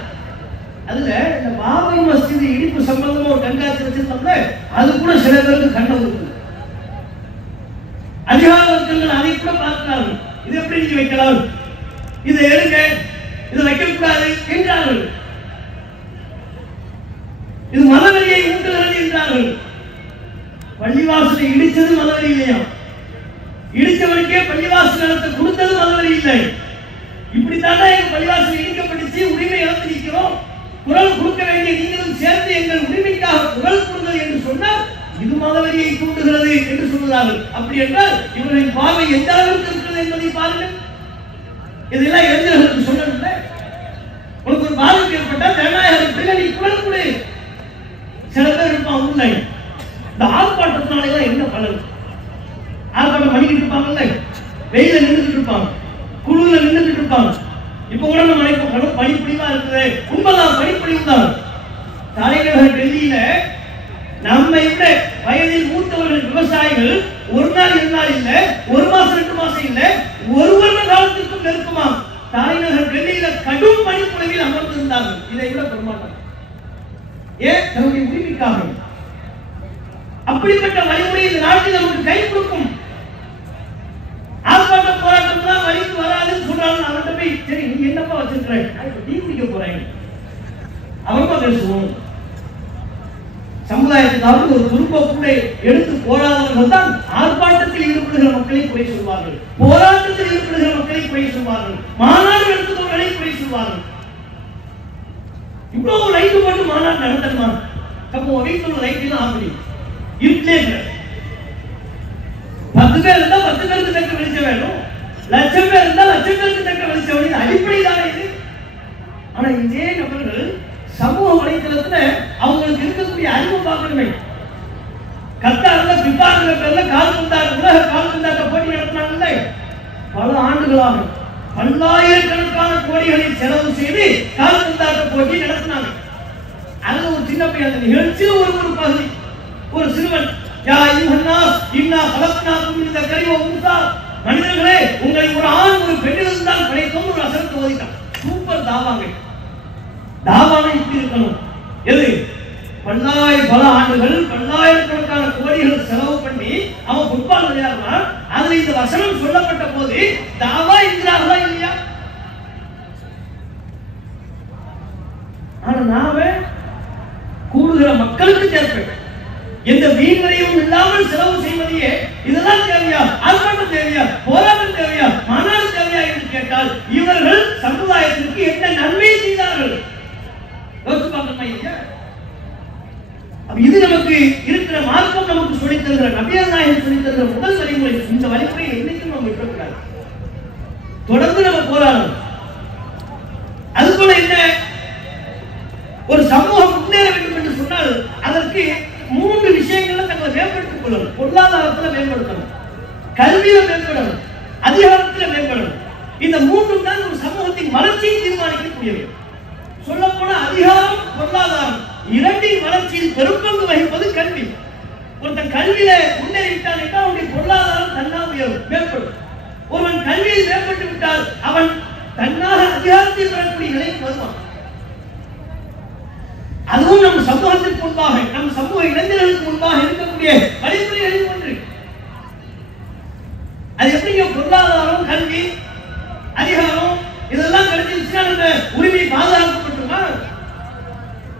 அதுல இந்த பாபரி மஸ்ஜித் இடிப்பு சம்பந்தமா ஒரு கண்காட்சி வச்சிருந்தோம்ல, அது கூட சில பேருக்கு கண்ணை ஊத்துது. அதிகார வர்க்கங்கள் அதை கூட பார்க்கிறார்கள். இது எப்படி நீங்க வைக்கலாம், இதை எடுங்க, இதை வைக்கக்கூடாது என்றார்கள். இது மதவெறியை ஊட்டுகிறது என்றார்கள். பள்ளிவாசலை இடிச்சது மதவெறி இல்லையா? இடிச்சவனுக்கே பள்ளிவாசல் நிலத்தை கொடுத்தது மதவெறி இல்லை. இப்படித்தானே எங்க பள்ளிவாசல் இடிக்கப்பட்டுச்சு, உரிமை இழந்து நிற்கிறோம், குரல் கொடுக்க வேண்டிய நீங்களும் சேர்ந்து எங்கள் உரிமைக்காக குரல் கொடுங்கள் என்று சொன்னால் இது மதவெறியை தூண்டுகிறது என்று சொல்கிறார்கள். அப்படி என்றால் இவர்களின் பார்வை எந்த அளவுக்கு இருக்கிறது என்பதை பாருங்கள். இதெல்லாம் இளைஞர்களுக்கு சொல்லணும்ல. உனக்கு ஒரு பாதிப்பு ஏற்பட்டால் ஜனநாயகத்தில் நீ குரல் கொடு. சில பேர் இருப்பான் உண்மை, இந்த ஆர்ப்பாட்டத்தினால என்ன பலன்? ஆர்ப்பாட்டம் பண்ணிக்கிட்டு இருப்பாங்கல்ல, வெயில நின்றுட்டு இருப்பாங்க, குழுல நின்றுட்டு இருப்பாங்க. இப்ப கூட நம்ம நினைப்போம் பனிப்பொழிவா இருக்குது. உண்மைதான், பனிப்பொழிவு தான். தலைநகர் டெல்லியில நம்மை விட வயதில் மூத்தவர்கள் விவசாயிகள் ஒரு நாள் 2 நாள் இல்ல, 1 மாசம் 2 மாசம் இல்ல, 1 வருட காலத்திற்கும் நெருக்கமா தலைநகர் டெல்லியில கடும் பனிப்பொழிவில் அமர்ந்திருந்தார்கள். இதை விட பெருமாட்டாங்க. ஏன்? தன்னுடைய உரிமைக்காக. அப்படிப்பட்ட வழிமுறை இந்த நாட்டில் நமக்கு கை கொடுக்கும். ஆர்ப்பாட்ட போராட்டம் தான் வழிக்கு வராதுன்னு சொல்றாங்க. அவர்கிட்ட போய் சரி நீ என்னப்பா வச்சிருக்கிற, டீ குடிக்க போறேன், அவர்மா பேசுவோம். சமுதாயத்துக்காக ஒரு துருப்ப கூட எடுத்து போராதவர்கள் தான் ஆர்ப்பாட்டத்தில் ஈடுபடுகிற மக்களை குறை சொல்வார்கள், போராட்டத்தில் ஈடுபடுகிற மக்களை குறை சொல்வார்கள், மாநாடு நடத்துபவர்களை குறை சொல்வார்கள். இவ்வளவு லைட்டு போட்டு மாநாடு நடத்தணுமா? அப்போ வீட்டுல லைட்டு ஆகி இருட்டே 10 பேர் இருந்தா 10 பேருக்கு தக்க வெளிச்சம் வேணும், 1,00,000 பேர் இருந்தா 1,00,000 பேருக்கு தக்க வெளிச்சம் வேணும். அடிப்படை தானே இது. ஆனா இதே நபர்கள் சமூக வலைத்தளத்துல அவங்களுக்கு இருக்கக்கூடிய அறிவு பார்க்கணுமே. கத்தார்ல பிபாங்கிற பேர்ல கால்பந்தாட்ட உலக கால்பந்தாட்ட போட்டி நடத்தினாங்கல்ல, பல ஆண்டுகளாக பல்லாயிரக்கணக்கான கோடிகளை செலவு செய்து கால்பந்தாட்ட போட்டி நடத்தினாங்க. அதுல ஒரு சின்ன பையன் அந்த நிகழ்ச்சியில் ஒரு பகுதி, ஒரு சிறுவன் யா யுஹன்னாஸ் இன்னா கலக்னாகும் மின் தக்கரி வ உன்சா, மனிதர்களே உங்களை ஒரு ஆண் ஒரு பெண்ணிலிருந்து தான் படைத்தோம் ஒரு வசனத்தை ஓதிட்டான். சூப்பர் தாவாங்க. தாவாவை இப்படி இருக்கணும். எது? பல ஆண்டுகள் பல்லாயிரக்கணக்கான கோடிகள் செலவு பண்ணி அவன் ஃபுட்பால் விளையாடுறான். அதுல இந்த வசனம் சொல்லப்பட்ட போது தாவா என்கிறார்களா இல்லையா? ஆனா நாம கூடுகிற மக்களுக்கு தேவை, எந்த வீண்வரையும் இல்லாமல் செலவு செய்வதையே இதெல்லாம் தேவையா, ஆர்ப்பாட்டம் தேவையா, போராட்டம் தேவையா, மாநாடு தேவையா என்று கேட்டால் இவர்கள் சமுதாயத்திற்கு என்ன நன்மை செய்தார்கள்? இது நமக்கு இருக்கிற மார்க்கம் நமக்கு சொல்லித் தருகிற நபிகள் நாயகம் சொல்லித் தருகிற முதல் வழிமுறை. இந்த வழிமுறை என்னைக்கும் நம்ம விடக்கூடாது, தொடர்ந்து நம்ம போராடணும். அதுபோல என்ன, ஒரு சமூகம் முன்னேற வேண்டும் என்று சொன்னால் அதற்கு 3 விஷயங்களை தங்களை மேம்படுத்திக் கொள்ளணும். பொருளாதாரத்தில் மேம்படுத்தணும், கல்வியில மேம்படணும், அதிகாரத்தில் மேம்படணும். இந்த 3 தான் ஒரு சமூகத்தின் வளர்ச்சியை தீர்மானிக்கக்கூடியவை. சொல்ல போன அதிகாரம் பொருளாதாரம் இரண்டின் வளர்ச்சியில் பெரும்பங்கு வகிப்பது கல்வி. ஒருத்தன் கல்வியில முன்னேறிவிட்டான் என்றால் அவனுடைய பொருளாதாரம் தன்னா உயரும், மேம்படும். ஒருவன் கல்வியில் மேம்பட்டு விட்டால் அவன் தன்னாக அதிகாரத்தை பெறக்கூடிய நிலைக்கு வருவான். அதுவும் நம் சமூகத்திற்கு முன்பாக, நம் சமூக இளைஞர்களுக்கு முன்பாக இருக்கக்கூடிய வழிமுறைகளில் ஒன்று. அது எப்படிங்க? பொருளாதாரம், கல்வி, அதிகாரம் இதெல்லாம் கிடைச்சிருச்சுன்னா அந்த உரிமை பாதுகாக்கப்பட்டுமா?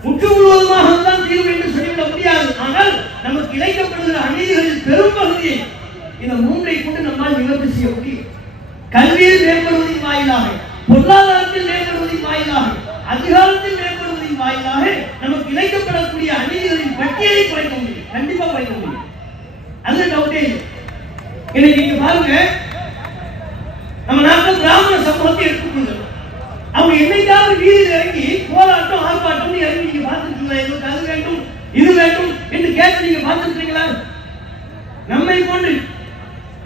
முற்று முழுவதுமாக தான் தீர்வு என்று சொல்லிவிட முடியாது. ஆனால் நமக்கு இழைக்கப்படுகிற அநீதிகளில் பெரும் பகுதியை இந்த 3ஐ கொண்டு நம்மால் நிவர்த்தி செய்ய முடியும். கல்வியில் மேம்படுவதின் வாயிலாக, பொருளாதாரத்தில் மேம்படுவதின் வாயிலாக, அதிகாரத்தில் மேம்படுவதின் வாயிலாக நமக்கு இழைக்கப்படக்கூடிய அநீதிகளின் பட்டியலை குறைக்க முடியும், கண்டிப்பா குறைக்க முடியும். அது டவுட்டே இல்லை. இன்னைக்கு நீங்க பாருங்க, நம்ம நாட்டில் பிராமண சமூகத்தை எடுத்துக்கொள்ளுங்க. அவங்க என்னைக்காவது வீதியில் இறங்கி போராட்டம் ஆர்ப்பாட்டம் இறங்கி நீங்க பார்த்துருக்கீங்களா? எங்களுக்கு அது வேண்டும் இது வேண்டும் என்று கேட்டு நீங்க பார்த்துருக்கீங்களா? நம்மை போன்று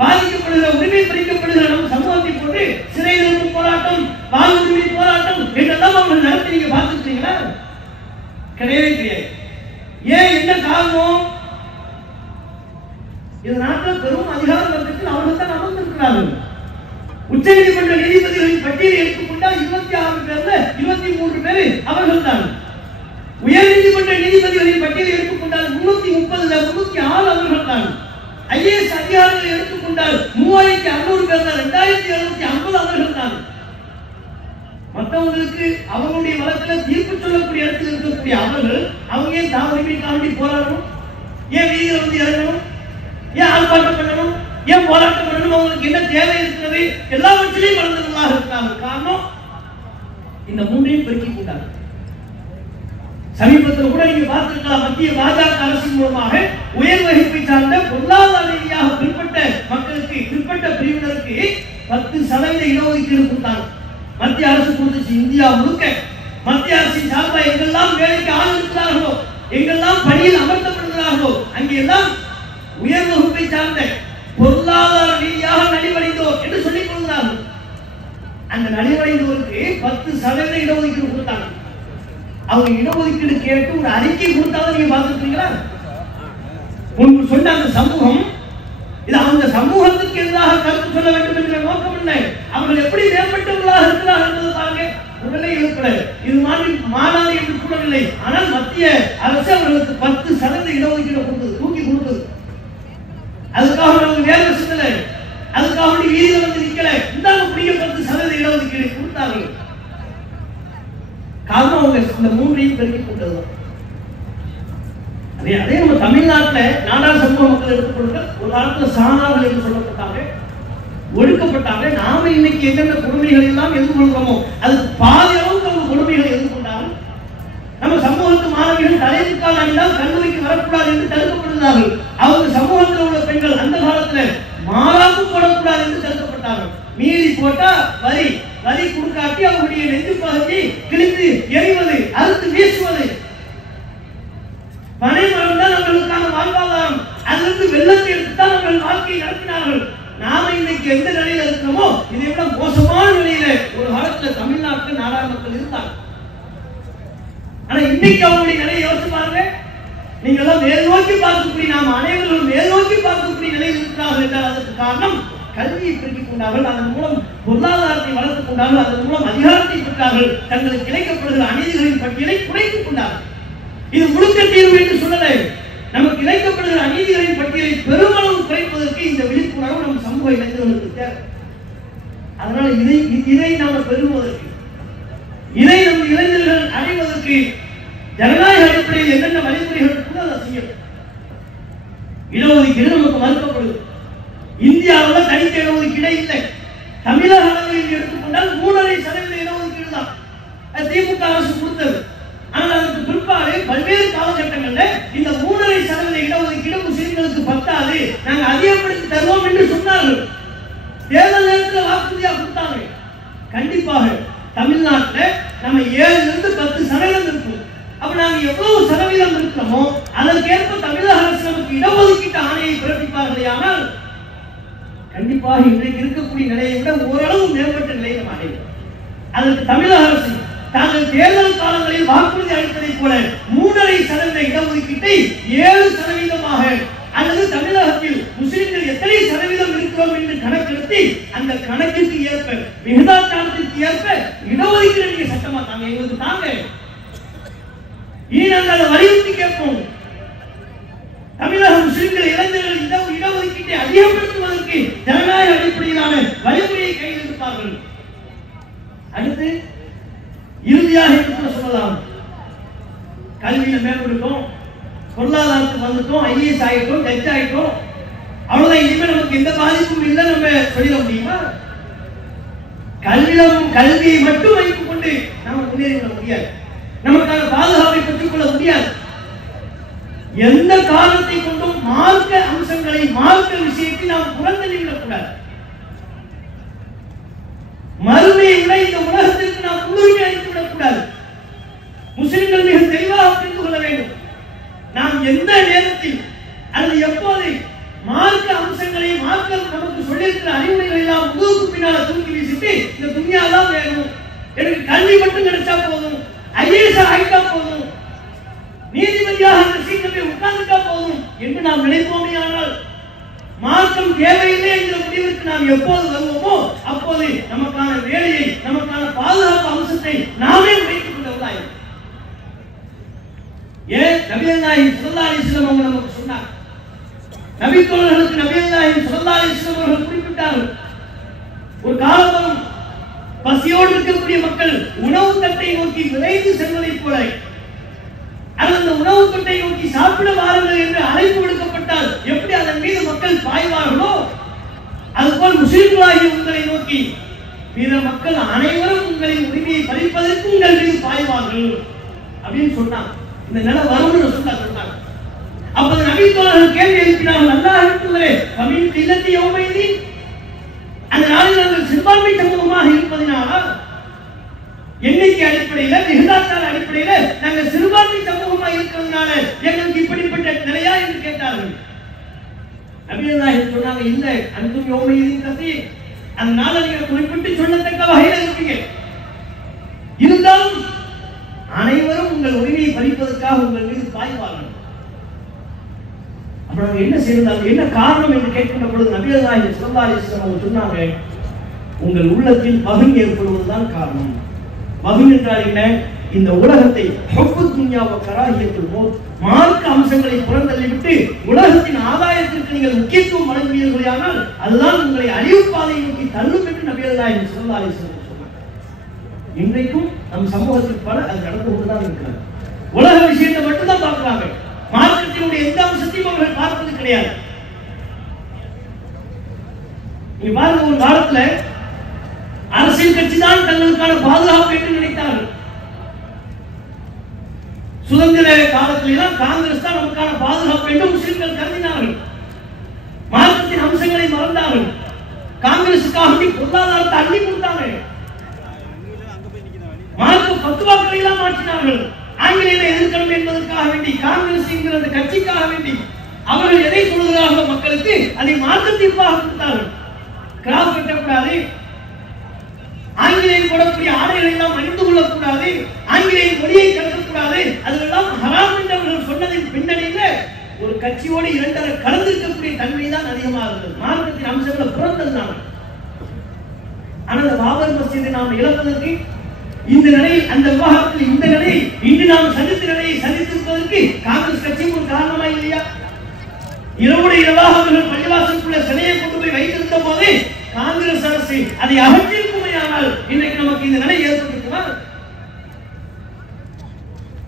பாதிக்கப்படுகிற, உரிமை பறிக்கப்படுகிற நம் சமூகத்தை போன்று சிறை நிறுத்த போராட்டம், வாழ்வுரிமை போராட்டம் என்றெல்லாம் அவங்க நடத்தி நீங்க பார்த்துருக்கீங்களா? கிடையவே கிடையாது. ஏன்? என்ன காரணம்? உச்சநீதிமன்ற நீதிபதிகளின் பட்டியலை எடுத்துக்கொண்டால் 26 பேர்ல 23 பேர் அவர்கள் தான். உயர் நீதிமன்ற நீதிபதிகளின் பட்டியலை எடுத்துக்கொண்டால் 330ல 306 அவர்கள் தான். ஐஏஎஸ் அதிகாரிகளை எடுத்துக்கொண்டால் 3600 பேர்ல 2750 அவர்கள் தான். மற்றவங்களுக்கு அவங்களுடைய வழக்கில் தீர்ப்பு சொல்லக்கூடிய இடத்தில் இருக்கக்கூடிய அவர்கள் அவங்க ஏன் தான் உரிமைக்காண்டி போராடணும்? ஏன் வீதியில் வந்து இறங்கணும்? ஏன் ஆர்ப்பாட்டம் பண்ணணும்? ஏன் போராட்டம் பண்ணணும்? அவங்களுக்கு என்ன தேவை இருக்கிறது? எல்லாவற்றிலையும் வளர்ந்தவர்களாக இருக்கிறாங்க. காரணம் இந்த மூன்றையும் பெருக்கிக் கொண்டார். சமீபத்தில் கூட நீங்க பார்த்திருக்கலாம், மத்திய பாஜக அரசின் மூலமாக உயர் வகுப்பை சார்ந்த பொருளாதார ரீதியாக பிற்பட்ட மக்களுக்கு, பிற்பட்ட பிரிவினருக்கு 10% இடஒதுக்கீடு கொடுத்தாங்க. மத்திய அரசு கொடுத்துச்சு. இந்தியா முழுக்க மத்திய அரசின் சார்பாக எங்கெல்லாம் வேலைக்கு ஆள் இருக்கிறார்களோ, எங்கெல்லாம் பணியில் அமர்த்தப்படுகிறார்களோ, அங்கெல்லாம் உயர் வகுப்பை சார்ந்த பொருளாதார ரீதியாக நலிவடைந்தோர் என்று சொல்லிக் கொள்கிறார்கள். அந்த நலிவடைந்தோருக்கு 10% இடஒதுக்கீடு கொடுத்தாங்க. அவங்க இடஒதுக்கீடு கேட்டு ஒரு அறிக்கை கொடுத்தாலும் நீங்க பார்த்துருக்கீங்களா? முன்பு சொன்ன அந்த சமூகம் இது அந்த சமூகத்துக்கு எதிராக கருத்து சொல்ல வேண்டும் என்ற நோக்கம் இல்லை. அவர்கள் எப்படி மேம்பட்டவர்களாக இருக்கிறார்கள் என்பது பாருங்க. உடனே எழுப்பல, இது மாதிரி மாநாடு என்று கூறவில்லை. ஆனால் மத்திய அரசு அவர்களுக்கு 10% இடஒதுக்கீடு கொடுத்தது, தூக்கி கொடுத்தது. அதுக்காக அவங்க வேலை செய்யல, அதுக்காக வீதியில் வந்து நிக்கல. இந்தாங்க புரிய 10% இடஒதுக்கீடு கொடுத்தார்கள். காரணம் அவங்க இந்த மூன்றையும் பெருக்கிக் கொண்டது. அதே நம்ம தமிழ்நாட்டில் நாடார் சமூக மக்கள் எடுத்துக்கொள்ளுங்க. ஒரு காலத்தில் சாணார்கள் என்று சொல்லப்பட்டாங்க, ஒடுக்கப்பட்டாங்க. நாம இன்னைக்கு என்னென்ன கொடுமைகள் எல்லாம் எதிர்கொள்கிறோமோ அது பாதி அளவுக்கு அவங்க கொடுமைகளை எதிர்கொண்டார்கள். நம்ம சமூகத்து மாணவிகள் தலைமுக்கால் அணிந்தால் கல்லூரிக்கு வரக்கூடாது என்று தடுக்கப்படுகிறார்கள். அவங்க சமூகத்தில் உள்ள பெண்கள் அந்த காலத்தில் மாறாப்பு போடக்கூடாது என்று தடுக்கப்பட்டார்கள். மீறி போட்டா வரி வரி கொடுக்காட்டி அவருடைய நெஞ்சு பகுதியை கிழித்து எறிவது, அறுத்து வீசுவது. பனை மரம் தான் நம்மளுக்கான வாழ்வாதாரம். அதிலிருந்து வெள்ளத்தை எடுத்துதான் நம்மள் வாழ்க்கையை நடத்தினார்கள். நாம இன்னைக்கு எந்த நிலையில இருக்கிறோமோ இதை விட மோசமான நிலையில ஒரு காலத்துல தமிழ்நாட்டில் நாடார் மக்கள் இருந்தாங்க. ஆனா இன்னைக்கு அவங்களுடைய நிலையை யோசிச்சு பாருங்க. நீங்க எல்லாம் மேல் நோக்கி பார்க்கக்கூடிய, நாம் அனைவரும் மேல் நோக்கி பார்க்கக்கூடிய நிலையில் இருக்கிறார்கள் என்றால் அதற்கு காரணம் கல்வியை பெருக்கிக் கொண்டார்கள், அதன் மூலம் பொருளாதாரத்தை வளர்த்துக் கொண்டார்கள், அதன் மூலம் அதிகாரத்தை பெற்றார்கள், தங்களுக்கு கிடைக்கப்படுகிற அநீதிகளின் பட்டியலை குறைத்துக் கொண்டார்கள். இது முழுக்க தீர்வு என்று சொல்லலை. நமக்கு இழைக்கப்படுகிற அநீதிகளின் பட்டியலை பெருமளவு குறைப்பதற்கு இந்த விழிப்புணர்வு நம் சமூக இளைஞர்களுக்கு தேவை. அதனால இதை நாம் பெறுவதற்கு, இதை நம் இளைஞர்கள் அடைவதற்கு ஜனநாயக அடிப்படையில் என்னென்ன வழிமுறைகள் கூட அதை செய்யும். இடஒதுக்கீடு நமக்கு மறுக்கப்படுது. இந்தியாவில் தனித்த இடஒதுக்கீடே இல்லை. தமிழக அளவில் எடுத்துக்கொண்டால் 3.5% இடஒதுக்கீடு தான் திமுக அரசு கொடுத்தது. ஆனால் அதற்கு பிற்பாடு பல்வேறு காலகட்டங்களில் இந்த 3.5% இடஒதுக்கீடு முஸ்லிம்களுக்கு பத்தாது, நாங்கள் அதிகப்படுத்தி தருவோம் என்று சொன்னார்கள். தேர்தல் நேரத்தில் வாக்குறுதியாக கொடுத்தாங்க. கண்டிப்பாக தமிழ்நாட்டில் நம்ம 7லிருந்து 10% இருக்கும். அப்ப நாங்கள் எவ்வளவு சதவீதம் இருக்கிறோமோ அதற்கேற்ப தமிழக அரசு நமக்கு இடஒதுக்கீட்டு ஆணையை பிறப்பிப்பார்களே. ஆனால் கண்டிப்பாக இன்றைக்கு இருக்கக்கூடிய நிலையை விட ஓரளவு மேம்பட்ட நிலையை நம்ம அடைவோம். அதற்கு தமிழக அரசு தாங்கள் தேர்தல் காலங்களில் வாக்குறுதி அளித்ததை போல 3.5% இடஒதுக்கீட்டை 7% அல்லது தமிழகத்தில் முஸ்லிம்கள் எத்தனை சதவீதம் இருக்கிறோம் என்று கணக்கெடுத்து அந்த கணக்கிற்கு ஏற்ப, விகிதாச்சாரத்திற்கு ஏற்ப இடஒதுக்கீடு நீங்க சட்டமா தாங்க, எங்களுக்கு தாங்க. இனி நாங்கள் அதை வலியுறுத்தி கேட்போம். தமிழக முஸ்லிம்கள் இளைஞர்கள் இடஒதுக்கீட்டை அதிகப்படுத்துவதற்கு ஜனநாயக அடிப்படையிலான வழிமுறையை கையில் எடுப்பார்கள். அடுத்து இறுதியாக என்று சொல்லலாம், கல்வியில மேம்படுத்தோம், பொருளாதாரத்துக்கு வந்துட்டோம், ஐஏஎஸ் ஆகிட்டோம், ஜட்ஜ் ஆகிட்டோம், அவ்வளவுதான், இனிமேல் நமக்கு எந்த பாதிப்பும் இல்லை நம்ம சொல்லிட முடியுமா? கல்வியை மட்டும் வைத்துக் கொண்டு நம்ம முன்னேறிவிட முடியாது. நமக்கான பாதுகாப்பை பெற்றுக் கொள்ள முடியாது. எந்த காரணத்தை கொண்டும் மார்க்க அம்சங்களை, மார்க்க விஷயத்தை நாம் புறந்தள்ளிவிடக் கூடாது. மறுமையை விட இந்த உலகத்திற்கு நாம் முன்னுரிமை அளித்துவிடக் கூடாது. முஸ்லிம்கள் மிக தெளிவாக புரிந்து கொள்ள வேண்டும். நாம் எந்த நேரத்தில் அல்லது எப்போது மார்க்க அம்சங்களை, மார்க்க நமக்கு சொல்லியிருக்கிற அறிவுரைகள் எல்லாம் முதுகுக்கு பின்னால் தூக்கி வீசிட்டு இந்த துன்யாதான் வேணும், எனக்கு கல்வி மட்டும் கிடைச்சா போதும், ஐஏஎஸ் ஆகிட்டா போதும், நீதிபதியாக அந்த சீக்கிரத்தை உட்கார்ந்துட்டா போதும் என்று நாம் நினைப்போமே. ஆனால் மார்க்கம் தேவையில்லை என்கிற முடிவிற்கு நாம் எப்போது வருவோமோ அப்போது நமக்கான வேலையை, நமக்கான பாதுகாப்பு அம்சத்தை நாமே வைத்துக் கொண்டவர்களாய். ஏன் நபிகள் நாயகம் ஸல்லல்லாஹு அலைஹி வஸல்லம் அவங்க நமக்கு சொன்னார். நபித்தோழர்களுக்கு நபிகள் நாயகம் ஸல்லல்லாஹு அலைஹி வஸல்லம் அவர்கள் குறிப்பிட்டார்கள், ஒரு காலம் வரும் பசியோடு இருக்கக்கூடிய மக்கள் உணவு தட்டை நோக்கி விரைந்து செல்வதைப் போல அந்த உணவு தட்டை நோக்கி சாப்பிட வாருங்கள் என்று அழைப்பு விடுக்கப்பட்டால் எப்படி அதன் மீது மக்கள் பாய்வார்களோ அதுபோல் முஸ்லிம்களாகிய உங்களை நோக்கி பிற மக்கள் அனைவரும் உங்களின் உரிமையை பறிப்பதற்கு உங்கள் மீது பாய்வார்கள் அப்படின்னு சொன்னாங்க. இந்த நிலை வரும்னு சொன்னாங்க. அப்போது நபித்தோழர்கள் கேள்வி எழுப்பினார்கள், அல்லாஹ் இருக்கிறே கமின் இல்லத்தை யோமைதி, அந்த நாளில் நாங்கள் சிறுபான்மை சமூகமாக இருப்பதனால் எண்ணிக்கை அடிப்படையில் விகிதாச்சார அடிப்படையில் நாங்கள் சிறுபான்மை சமூகமாக இருக்கிறதுனால எங்களுக்கு இப்படிப்பட்ட நிலையா என்று கேட்டார்கள். நபிகள் நாயகம் சொன்னாங்க, இல்ல அன்றும் யோமையின் கதை அதனால நீங்க குறிப்பிட்டு சொல்லத்தக்க வகையில் இருப்பீங்க. இருந்தாலும் அனைவரும் உங்கள் உரிமையை பறிப்பதற்காக உங்கள் மீது பாய்வார்கள். அப்புறம் என்ன செய்யறது, என்ன காரணம் என்று கேட்கின்ற பொழுது நபிகள் நாயகம் ஸல்லல்லாஹு அலைஹி வஸல்லம் அவங்க சொன்னாங்க, உங்கள் உள்ளத்தில் பகை ஏற்படுவதுதான் காரணம். பகை என்றால் என்ன? இந்த உலகத்தை ஹுப்பு துன்யா வ கராஹியத்துல் மௌத், மார்க்க அம்சங்களை புறந்தள்ளிவிட்டு உலகத்தின் ஆதாயத்திற்கு நீங்கள் முக்கியத்துவம் வழங்குவீர்களானால் அதுதான் உங்களை அழிவு பாதையை நோக்கி தள்ளும் என்று நபிகள் நாயகம் ஸல்லல்லாஹு அலைஹி வஸல்லம் சொன்னார். இன்றைக்கும் நம் சமூகத்தில் பல அது நடந்து கொண்டுதான் இருக்கிறார். உலக விஷயத்தை மட்டும்தான் பார்க்கிறாங்க, மார்க்கத்தினுடைய எந்த அம்சத்தையும் அவர்கள் பார்ப்பது கிடையாது. நீங்க பாருங்க, ஒரு காலத்துல அரசியல் கட்சி தான் தங்களுக்கான பாதுகாப்பு என்று நினைத்தார்கள். சுதந்திர காலத்திலாம் காங்கிரஸ் தான் நமக்கான பாதுகாப்பு என்று முஸ்லிம்கள் கருதினார்கள். மார்க்கத்தின் அம்சங்களை மறந்தார்கள். காங்கிரசுக்காக பொருளாதாரத்தை அள்ளி கொடுத்தாங்க. மார்க்க பத்துவாக்களை எல்லாம் மாற்றினார்கள். ஆங்கிலேயரை எதிர்க்கணும் என்பதற்காக வேண்டி, காங்கிரஸ் என்கிற அந்த கட்சிக்காக வேண்டி அவர்கள் எதை சொல்கிறார்களோ மக்களுக்கு அதை மார்க்கத்திற்காக கொடுத்தார்கள். கிராஸ் கட்டக்கூடாது, ஆங்கிலேயர் போடக்கூடிய ஆடைகளை எல்லாம் அணிந்து கொள்ளக்கூடாது, ஆங்கிலேயர் மொழியை கலக்கக்கூடாது, அதெல்லாம் ஹராம் என்று அவர்கள் சொன்னதின் பின்னணியில் ஒரு கட்சியோடு இரண்டரை கலந்திருக்கக்கூடிய தன்மை தான் அதிகமாக இருந்தது. மார்க்கத்தின் அம்சங்களை புறந்ததுனால. ஆனால் பாபர் மஸ்ஜிதை நாம் இழப்பதற்கு இந்த நிலையில், அந்த விவகாரத்தில் இந்த நிலையை இன்று நாம் சந்தித்த நிலையை சந்தித்திருப்பதற்கு காங்கிரஸ் கட்சியும் ஒரு காரணமாக இல்லையா? இரவுடைய இரவாக அவர்கள் பள்ளிவாசலுக்குள்ள சிலையை கொண்டு போய் வைத்திருந்த போது காங்கிரஸ் அரசு அதை அகற்றிருக்குமையானால் இன்றைக்கு நமக்கு இந்த நிலை ஏற்பட்டிருக்குமா?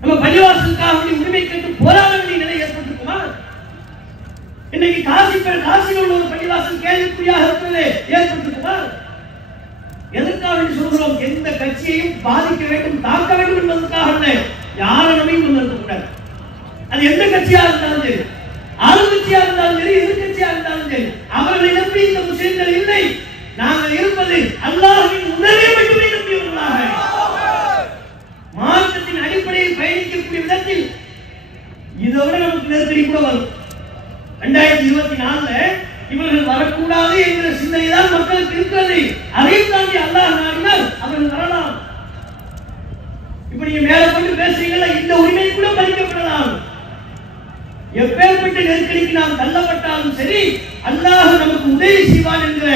நம்ம பள்ளிவாசலுக்காக உரிமை கேட்டு போராட வேண்டிய நிலை ஏற்பட்டிருக்குமா? இன்னைக்கு காசியில் உள்ள ஒரு பள்ளிவாசல் கேள்விக்குறியாக இருக்கிறது ஏற்பட்டிருக்குமா? எதற்காக சொல்கிறோம்? எந்த கட்சியையும் பாதிக்க வேண்டும், தாக்க வேண்டும் என்பதற்காக யாரை நம்பியும் கொண்டிருக்கக்கூடாது. அது எந்த கட்சியாக இருந்தாலும் சரி, ஆளுங்கட்சியாக இருந்தாலும் சரி, எதிர்கட்சியாக இருந்தாலும் சரி, அவர்களை நம்பி இந்த முஸ்லிம்கள் இல்லை. நாங்கள் இருப்பது அல்லாஹ்வின் உதவியை மட்டுமே நம்பியவர்களாக மார்க்கத்தின் அடிப்படையில் பயணிக்கக்கூடிய விதத்தில் இதை விட நமக்கு நெருக்கடி கூட வரும். 2024 இவர்கள் வரக்கூடாது என்கிற சிந்தனை தான் மக்களுக்கு இருக்கிறது. அதையும் தாண்டி அல்லாஹ் நாடினால் அவர்கள் வரலாம். இப்ப நீங்க மேல கொண்டு பேசுறீங்களா, இந்த உரிமை கூட பறிக்கப்படலாம். எப்பேற்பட்ட நெருக்கடிக்கு நாம் தள்ளப்பட்டாலும் சரி, அல்லாஹ் நமக்கு உதவி செய்வான் என்கிற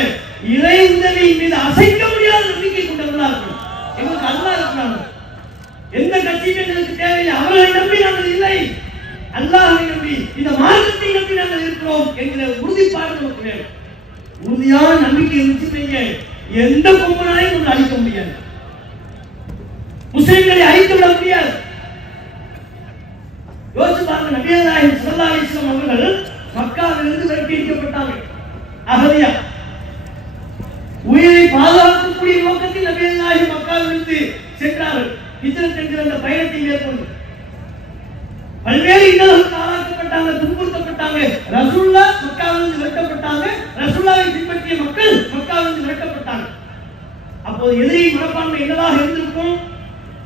இறை உதவியின் மீது அசைக்க முடியாத நம்பிக்கை கொண்டவர்களாக இருக்கணும். எங்களுக்கு அல்லாஹ் இருக்கிறாங்க. எந்த கட்சியும் எங்களுக்கு தேவையில்லை. அவர்களை நம்பி நாங்கள் இல்லை, அல்லாஹ்வை நம்பி, இந்த மார்க்கத்தை நம்பி நாங்கள் இருக்கிறோம் என்கிற உறுதிப்பாடு நமக்கு வேணும். உறுதியான நம்பிக்கை இருந்துச்சு, எந்த கொம்பனாலையும் நம்ம அழிக்க முடியாது, முஸ்லிம்களை அழித்து விட முடியாது. யோசிச்சு பாருங்க, நபிகள் நாயகம் ஸல்லல்லாஹு அலைஹி வஸல்லம் அவர்கள் மக்காவிலிருந்து விரட்டியடிக்கப்பட்டாங்க. அகதியா உயிரை பாதுகாக்கக்கூடிய நோக்கத்தில் நபிகள் நாயகம் மக்காவிலிருந்து சென்றார்கள். ஹிஜ்ரத் என்கிற அந்த பயணத்தை மேற்கொண்டு பல்வேறு இன்னல்களுக்கு ஆளாக்கப்பட்டாங்க, துன்புறுத்தப்பட்டாங்க. ரசூலுல்லாஹ் மக்காவிலிருந்து விரட்டப்பட்டாங்க. ரசூலுல்லாஹை பின்பற்றிய மக்கள் மக்காவிலிருந்து விரட்டப்பட்டாங்க. அப்போது எதிரி மனப்பான்மை என்னவாக இருந்திருக்கும்?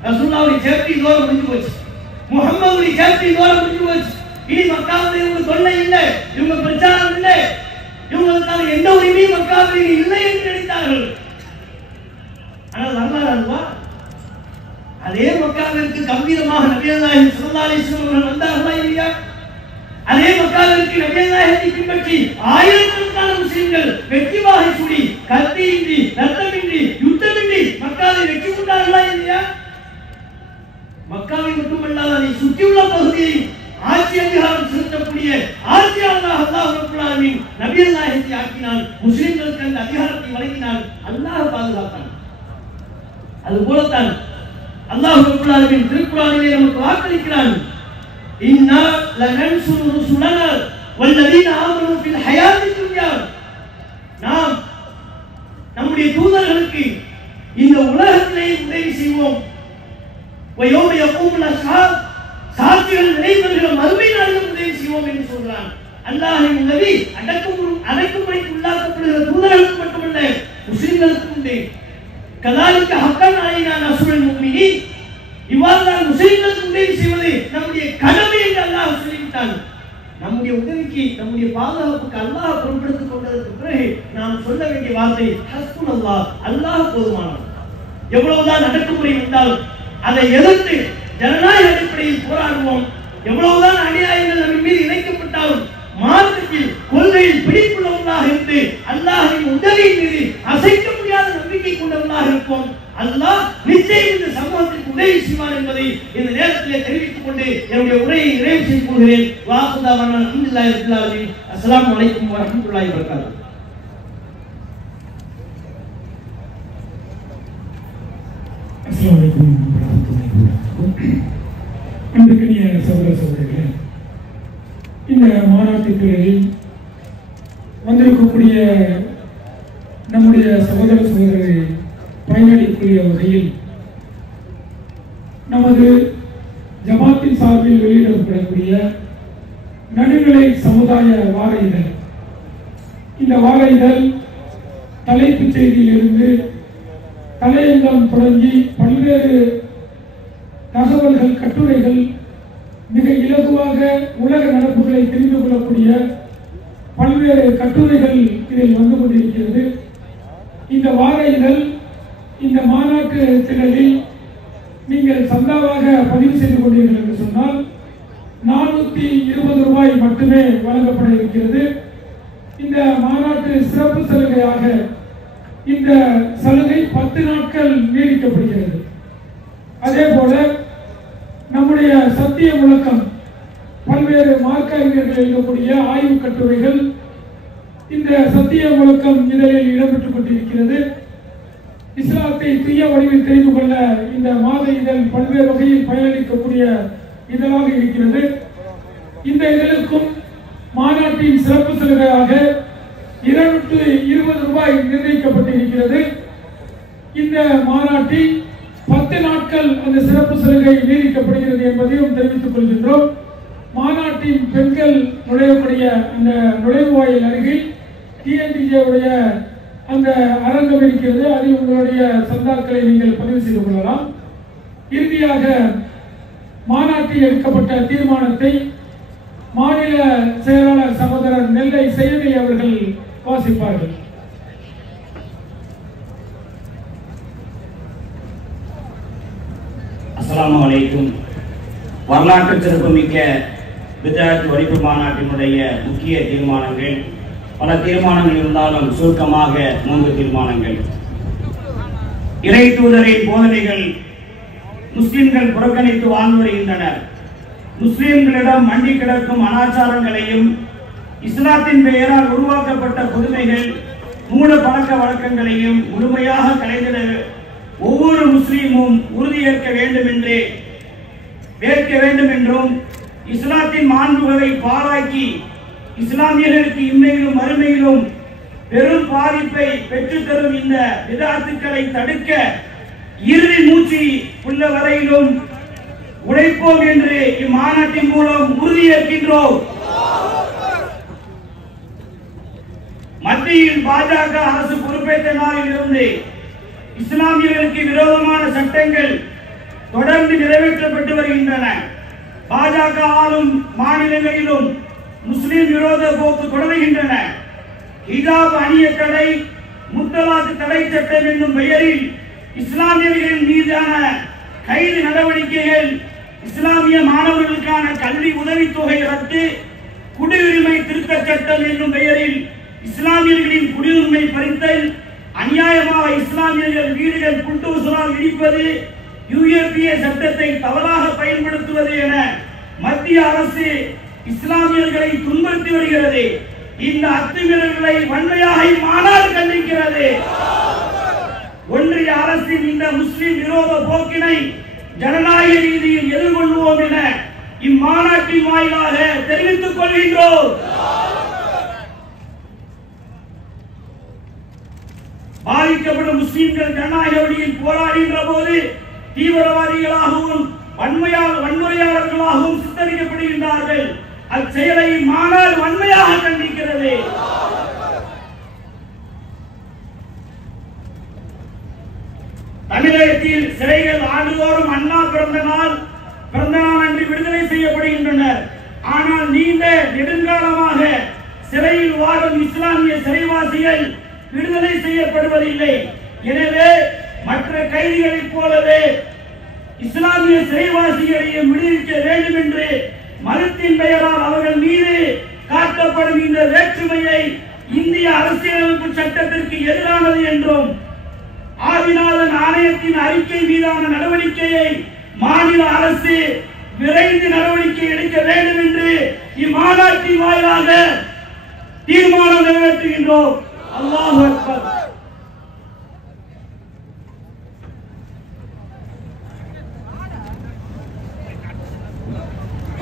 ரசூலுல்லாஹ்வுடைய சேஃப்டி இதோட முடிஞ்சு போச்சு, முஹம்மதுடைய சேஃப்டி இதோட முடிஞ்சு போச்சு, இனி மக்காவில் இவங்க தொல்லை இல்லை, இவங்க பிரச்சாரம் இல்லை, இவங்களுக்கான எந்த உரிமையும் மக்காவில் இல்லை என்று நினைத்தார்கள். ஆனால் வரலாறு அல்லவா, அதே மக்காவிற்கு கம்பீரமாக நபிகள் நாயகம் ஸல்லல்லாஹு அலைஹி வஸல்லம் அவர்கள் வந்தார்களா இல்லையா? அதே மக்காவிற்கு நபிகள் நாயகத்தை பின்பற்றி ஆயிரக்கணக்கான முஸ்லிம்கள் வெற்றி வாகை சூடி கத்தியின்றி ரத்தமின்றி யுத்தமின்றி மக்காவை வெற்றி கொண்டார்களா இல்லையா? மக்காவை மட்டுமல்லாத அதை சுற்றியுள்ள பகுதியை ஆட்சி அதிகாரம் செலுத்தக்கூடிய ஆட்சியாளராக அல்லாஹ் ரப்பல் ஆலமீன் நபிகள் நாயகத்தை ஆக்கினான். முஸ்லிம்களுக்கு அந்த அதிகாரத்தை வழங்கினான். அல்லாஹ் பாதுகாத்தான். அதுபோலத்தான் அல்லாஹ் ரப்பல் ஆலமீன் திருக்குர்ஆனிலே நமக்கு வாக்களிக்கிறான். இன்னா லனன்சுரு ருசுலனா வல்லதீன ஆமனு ஃபில் ஹயாத்தித் துன்யா. நாம் நம்முடைய தூதர்களுக்கு இந்த உலகத்திலே உதவி செய்வோம். வயோம யகூமுல் அஷ்ஹாப், சாட்சிகள் நிறைவேறுகிற மறுமை நாளில் உதவி செய்வோம் என்று சொல்றான். அல்லாஹ்வின் உதவி அடக்குமுறைக்கு உள்ளாக்கப்படுகிற தூதர்களுக்கு மட்டுமல்ல, முஸ்லிம்களுக்கும் உண்டு. கதாலிக்க ஹக்கன் அலைனா நஸ்ருல் முஃமினீன். இவ்வாறு முஸ்லிம்களுக்கு உதவி செய்வது நம்முடைய கடமை என்று அல்லாஹ் சொல்லிவிட்டான். நம்முடைய உதவிக்கு, நம்முடைய பாதுகாப்புக்கு அல்லாஹ் பொறுப்பெடுத்துக் கொண்டதற்கு பிறகு நாம் சொல்ல வேண்டிய வார்த்தை ஹஸ்புனல்லாஹ், அல்லாஹ் போதுமானவன். எவ்வளவுதான் அடக்குமுறை வந்தாலும் அதை எதிர்த்து ஜனநாயக அடிப்படையில் போராடுவோம். எவ்வளவுதான் அநியாயங்கள் நம்ம மீது இணைக்கப்பட்டாலும் மார்க்கத்தில் கொள்கையில் பிடிப்புள்ளவர்களாக இருந்து அல்லாஹ்வின் உதவியின் மீது அசைக்க முடியாத நம்பிக்கை கொண்டவர்களாக இருப்போம். அல்லாஹ் நிச்சயம் இந்த சமூகத்திற்கு உதவி செய்வார் என்பதை இந்த நேரத்திலே தெரிவித்துக் கொண்டு என்னுடைய உரையை நிறைவு செய்து கொள்கிறேன். வாசுதாவான அல்ஹம்துலில்லாஹி ரப்பில் ஆலமீன். அஸ்ஸலாமு அலைக்கும் வரஹ்மத்துல்லாஹி வபரகாத்துஹு. அஸ்ஸலாமு அலைக்கும் வரஹ்மத்துல்லாஹி வபரகாத்துஹு. அன்புக்குரிய சகோதர சகோதரிகளே, இந்த மாநாட்டுக்கு வந்திருக்கக்கூடிய நம்முடைய சகோதர சகோதரரை பயனளிக்கக்கூடிய வகையில் நமது ஜமாத்தின் சார்பில் வெளியிடப்படக்கூடிய நடுநிலை சமுதாய வார இதழ், இந்த வார இதழ் தலைப்புச் செய்தியிலிருந்து தலையங்கம் தொடங்கி பல்வேறு தகவல்கள், கட்டுரைகள், மிக இலகுவாக உலக நடப்புகளை தெரிந்து கொள்ளக்கூடிய பல்வேறு கட்டுரைகள் இதில் வந்து கொண்டிருக்கிறது. இந்த வார இதழ் இந்த மாநாட்டு திடலில் நீங்கள் சந்தாவாக பதிவு செய்து கொண்டீர்கள் என்று சொன்னால் 420 ரூபாய் மட்டுமே வழங்கப்பட இருக்கிறது. இந்த மாநாட்டு சிறப்பு சலுகையாக இந்த சலுகை 10 நாட்கள் நீடிக்கப்படுகிறது. அதே போல நம்முடைய சத்திய முழக்கம், பல்வேறு மார்க்க அறிஞர்கள் எழுதக்கூடிய ஆய்வு கட்டுரைகள் இந்த சத்திய முழக்கம் இதழில் இடம்பெற்றுக் கொண்டிருக்கிறது. இஸ்லாத்தை தூய வடிவில் தெரிந்து கொள்ள இந்த மாத இதழ் பல்வேறு வகையில் பயனளிக்கக்கூடிய இதழாக இருக்கிறது. இந்த இதழுக்கும் மாநாட்டின் சிறப்பு சலுகையாக 220 ரூபாய் நிர்ணயிக்கப்பட்டிருக்கிறது. இந்த மாநாட்டில் 10 நாட்கள் அந்த சிறப்பு சலுகை நீடிக்கப்படுகிறது என்பதையும் தெரிவித்துக் கொள்கின்றோம். மாநாட்டின் பெண்கள் நுழையக்கூடிய அந்த நுழைவாயில் அருகில் டிஎன்டிஜே அந்த அரங்கம் இருக்கிறது. அதில் உங்களுடைய சந்தாக்களை நீங்கள் பதிவு செய்து கொள்ளலாம். இறுதியாக மாநாட்டில் எடுக்கப்பட்ட தீர்மானத்தை மாநில செயலாளர் சகோதரர் நெல்லை செய்தி அவர்கள் வாசிப்பார்கள். அஸ்ஸலாமு அலைக்கும். வரலாற்று சிறப்புமிக்க பித்அத் ஒழிப்பு மாநாட்டினுடைய முக்கிய தீர்மானங்கள், பல தீர்மானங்கள் இருந்தாலும் சுருக்கமாக 3 தீர்மானங்கள். இறை தூதரின் போதனைகள் முஸ்லிம்கள் புறக்கணித்து வாழ்ந்து வருகின்றனர். முஸ்லிம்களிடம் மண்டி கிடக்கும் அனாச்சாரங்களையும் இஸ்லாத்தின் பெயரால் உருவாக்கப்பட்ட புதுமைகள், மூட பழக்க வழக்கங்களையும் முழுமையாக களைந்திட ஒவ்வொரு முஸ்லீமும் உறுதியேற்க வேண்டும் என்றும் இஸ்லாத்தின் மாண்புகளை பாராக்கி இஸ்லாமியர்களுக்கு இம்மையிலும் மறுமையிலும் பெரும் பாதிப்பை பெற்றுத்தரும் இந்த பிதஅத்துக்களை தடுக்க இறுதி மூச்சு உள்ள வரையிலும் உழைப்போம் என்று இம்மாநாட்டின் மூலம் உறுதியேற்கின்றோம். மத்தியில் பாஜக அரசு பொறுப்பேற்ற நாளில் இருந்து இஸ்லாமியர்களுக்கு விரோதமான சட்டங்கள் தொடர்ந்து நிறைவேற்றப்பட்டு வருகின்றன. பாஜக ஆளும் மாநிலங்களிலும் முஸ்லிம் விரோத போக்கு தொடர்கின்றன. ஹிஜாப் அணிய தடை, முத்தலாக் தடை சட்டம் என்னும் பெயரில் இஸ்லாமியர்களின் மீதான கைது நடவடிக்கைகள், இஸ்லாமிய மாணவர்களுக்கான கல்வி உதவித்தொகை ரத்து, குடியுரிமை திருத்த சட்டம் என்னும் பெயரில் இஸ்லாமியர்களின் குடியுரிமை பறித்தல், அநியாயமாக இஸ்லாமியர்கள் வீடுகள் குண்டூசலால் இடிப்பது, UAPA சட்டத்தை தவறாக பயன்படுத்துவது என மத்திய அரசு இஸ்லாமியர்களை துன்புறுத்தி வருகிறது. இந்த அத்துமீறல்களை வன்மையாக மாநாடு கண்டிக்கிறது. ஒன்றிய அரசின் இந்த முஸ்லிம் விரோத போக்கினை ஜனநாயக ரீதியில் எதிர்கொள்வோம் என இம்மாநாட்டின் வாயிலாக தெரிவித்துக் கொள்கின்றோம். பாதிக்கப்படும் முஸ்லிம்கள் ஜனநாயக வழியில் போராடுகின்ற போது தீவிரவாதிகளாகவும் வன்முறையாளர்களாகவும் சித்தரிக்கப்படுகின்றார்கள். அச்செயலை மாநாடு வன்மையாக கண்டிக்கிறது. தமிழகத்தில் சிறைகள் ஆண்டுதோறும் அண்ணா பிறந்த நாள் அன்று விடுதலை செய்யப்படுகின்றனர். ஆனால் நீண்ட நெடுங்காலமாக சிறையில் வாழும் இஸ்லாமிய சிறைவாசிகள் விடுதலை செய்யப்படுவதில்லை. எனவே மற்ற கைதிகளைப் போலவே இஸ்லாமிய சிறைவாசிகளையும் விடுவிக்க வேண்டும் என்று மதத்தின் பெயரால் அவர்கள் மீது காட்டப்படும் இந்த வேற்றுமையை இந்திய அரசியலமைப்பு சட்டத்திற்கு எதிரானது என்றும் ஆதிநாதன் ஆணையத்தின் அறிக்கை மீதான நடவடிக்கையை மாநில அரசு விரைந்து நடவடிக்கை எடுக்க வேண்டும் என்று இம்மாநாட்டின் வாயிலாக தீர்மானம் நிறைவேற்றுகின்றோம். அல்லாஹ் அக்பர்.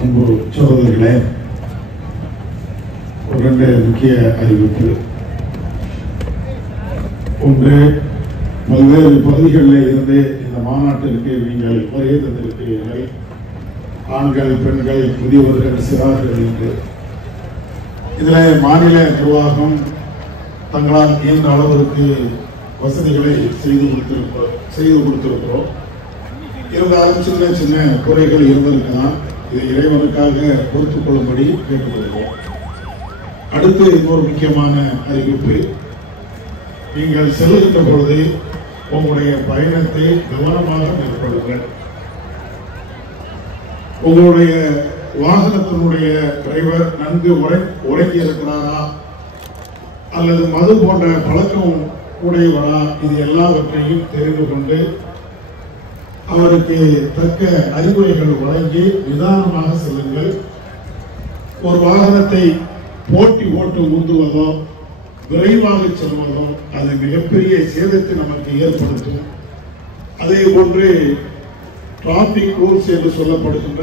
அன்பு சகோதரர்களே, ஒரு ரெண்டு முக்கிய அறிவிப்பு. ஒன்று, பல்வேறு பகுதிகளில் இருந்து இந்த மாநாட்டிற்கு நீங்கள் வருகை தந்திருக்கிறீர்கள். ஆண்கள், பெண்கள், முதியவர்கள், சிறார்கள் என்று. இதில் மாநில நிர்வாகம் தங்களால் இயன்ற அளவிற்கு வசதிகளை செய்து கொடுத்திருக்கிறோம். இருந்தாலும் சின்ன சின்ன குறைகள் இருந்திருக்கலாம். இதை இறைவனுக்காக பொறுத்துக் கொள்ளும்படி கேட்டுக்கொள்கிறோம். அடுத்து இன்னொரு முக்கியமான அறிவிப்பு. நீங்கள் செல்லுகின்ற பொழுது உங்களுடைய பயணத்தை கவனமாக மேற்கொள்ளுங்கள். உங்களுடைய வாகனத்தினுடைய டிரைவர் நன்கு உறங்கி இருக்கிறாரா அல்லது மது போன்ற பழக்கம் உடையவரா, இது எல்லாவற்றையும் தெரிந்து கொண்டு அவருக்கு தக்க அறிவுரைகள் வழங்கி நிதானமாக செல்லுங்கள். ஒரு வாகனத்தை போட்டி ஓட்டு ஊந்துவதோ விரைவாக செல்வதோ அது மிகப்பெரிய சேதத்தை நமக்கு ஏற்படுத்தும். அதே போன்று டிராபிக் ரூல்ஸ் என்று சொல்லப்படுகின்ற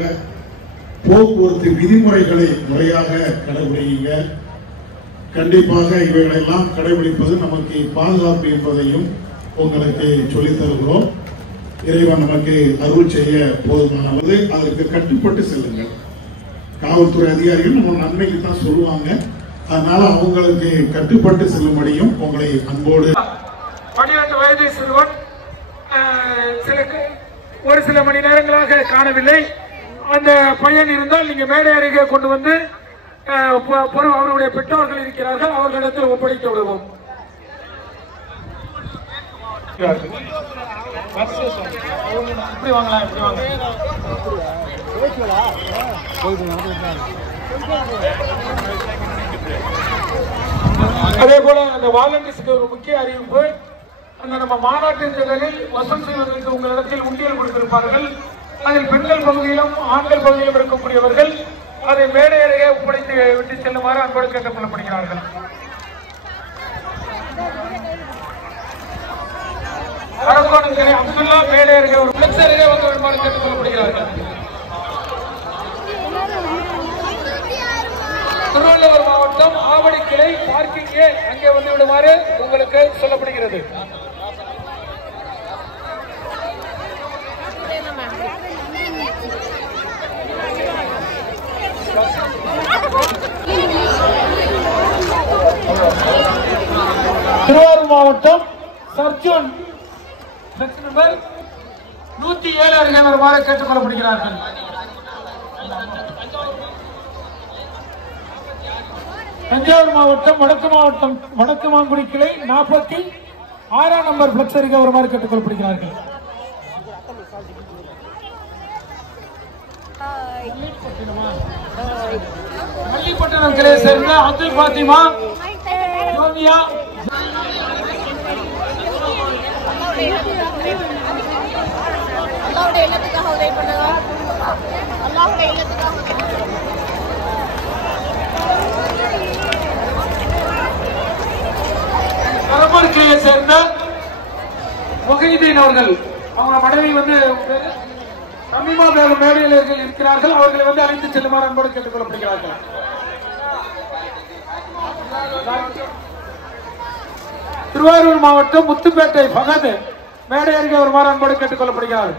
போக்குவரத்து விதிமுறைகளை முறையாக கடைபிடிங்க. கண்டிப்பாக இவைகளெல்லாம் கடைபிடிப்பது நமக்கு பாதுகாப்பு என்பதையும் உங்களுக்கு சொல்லித் தருகிறோம். இறைவன் நமக்கு அருள் செய்ய போதுமானது. அதற்கு கட்டுப்பட்டு செல்லுங்கள். காவல்துறை அதிகாரிகள் நம்ம நன்மைக்கு தான் சொல்லுவாங்க. அதனால அவங்களுக்கு கட்டுப்பட்டு செல்லும்படியும் உங்களை அன்போடு. 12 வயது சிறுவன் ஒரு சில மணி நேரங்களாக காணவில்லை. அந்த பையன் இருந்தால் நீங்க மேடை அருகே கொண்டு வந்து அவருடைய பெற்றோர்கள் இருக்கிறார்கள், அவர்களிடத்தில் ஒப்படைத்து விடுவோம். இப்படி வாங்கலாம், இப்படி வாங்க. அதே போல அந்த வாலண்டியர்ஸ்க்கு ஒரு முக்கிய அறிவிப்பு. அந்த நம்ம மாநாட்டின் திடலில் வசம் செய்வதற்கு உங்களிடத்தில் உண்டியல் கொடுத்திருப்பார்கள். அதில் பெண்கள் பகுதியிலும் ஆண்கள் பகுதியிலும் இருக்கக்கூடியவர்கள் அதை மேடை அருகே ஒப்படைத்து விட்டு செல்லுமாறு அன்போடு கேட்டுக் கொள்ளப்படுகிறார்கள். அப்துல்லா மேடை அருகே ஒரு பிளக்ஸ் அருகே வந்து வருமாறு கேட்டுக் கொள்ளப்படுகிறார்கள். திருவள்ளூர் மாவட்டம் ஆவடி கிளை பார்க்கிங்கே அங்கே வந்து விடுமாறு உங்களுக்கு சொல்லப்படுகிறது. திருவாரூர் மாவட்டம் சர்ஜன் நம்பர் 107 அருகே வருமாறு கேட்டுக் கொள்ளப்படுகிறார்கள். தஞ்சாவூர் மாவட்டம் வடக்கு மாங்குடி கிளை 46 நம்பர் பிளக்ஸ் அருகே வருமாறு கேட்டுக் கொள்ளப்படுகிறார்கள். மல்லிப்பட்டினம் கிளையை சேர்ந்த அப்துல் பாத்திமா, யோமியா, கரம்பூர் கிளையை சேர்ந்த முகைதீன் அவர்கள், அவங்க மனைவி வந்து சமீமா பேகம் மேடையில் இருக்கிறார்கள். அவர்களை வந்து அழைத்து செல்லுமாறு அன்போடு கேட்டுக் கொள்ளப்படுகிறார்கள். திருவாரூர் மாவட்டம் முத்துப்பேட்டை பகத் மேடை அருகே வருமாறு அன்போடு கேட்டுக் கொள்ளப்படுகிறார்.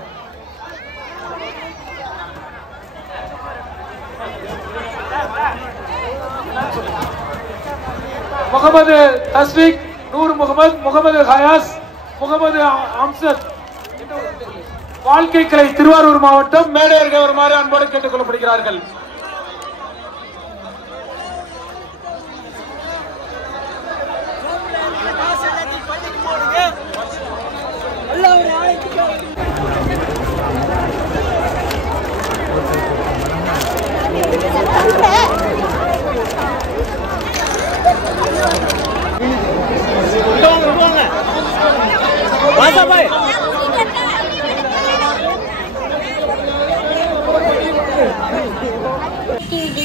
முகமது தஸ்வீக், நூர் முகமது, முகமது ஹயாஸ், முகமது அம்சத், வாழ்க்கை கிளை திருவாரூர் மாவட்டம் மேடை அருகே வருமாறு அன்போடு கேட்டுக் கொள்ளப்படுகிறார்கள்.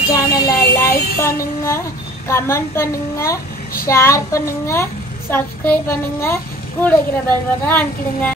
சேனலை லைக் பண்ணுங்க, கமெண்ட் பண்ணுங்க, ஷேர் பண்ணுங்க, சப்ஸ்கிரைப் பண்ணுங்க, கூட இருக்கிற பெல் பட்டனை அழுத்திடுங்க.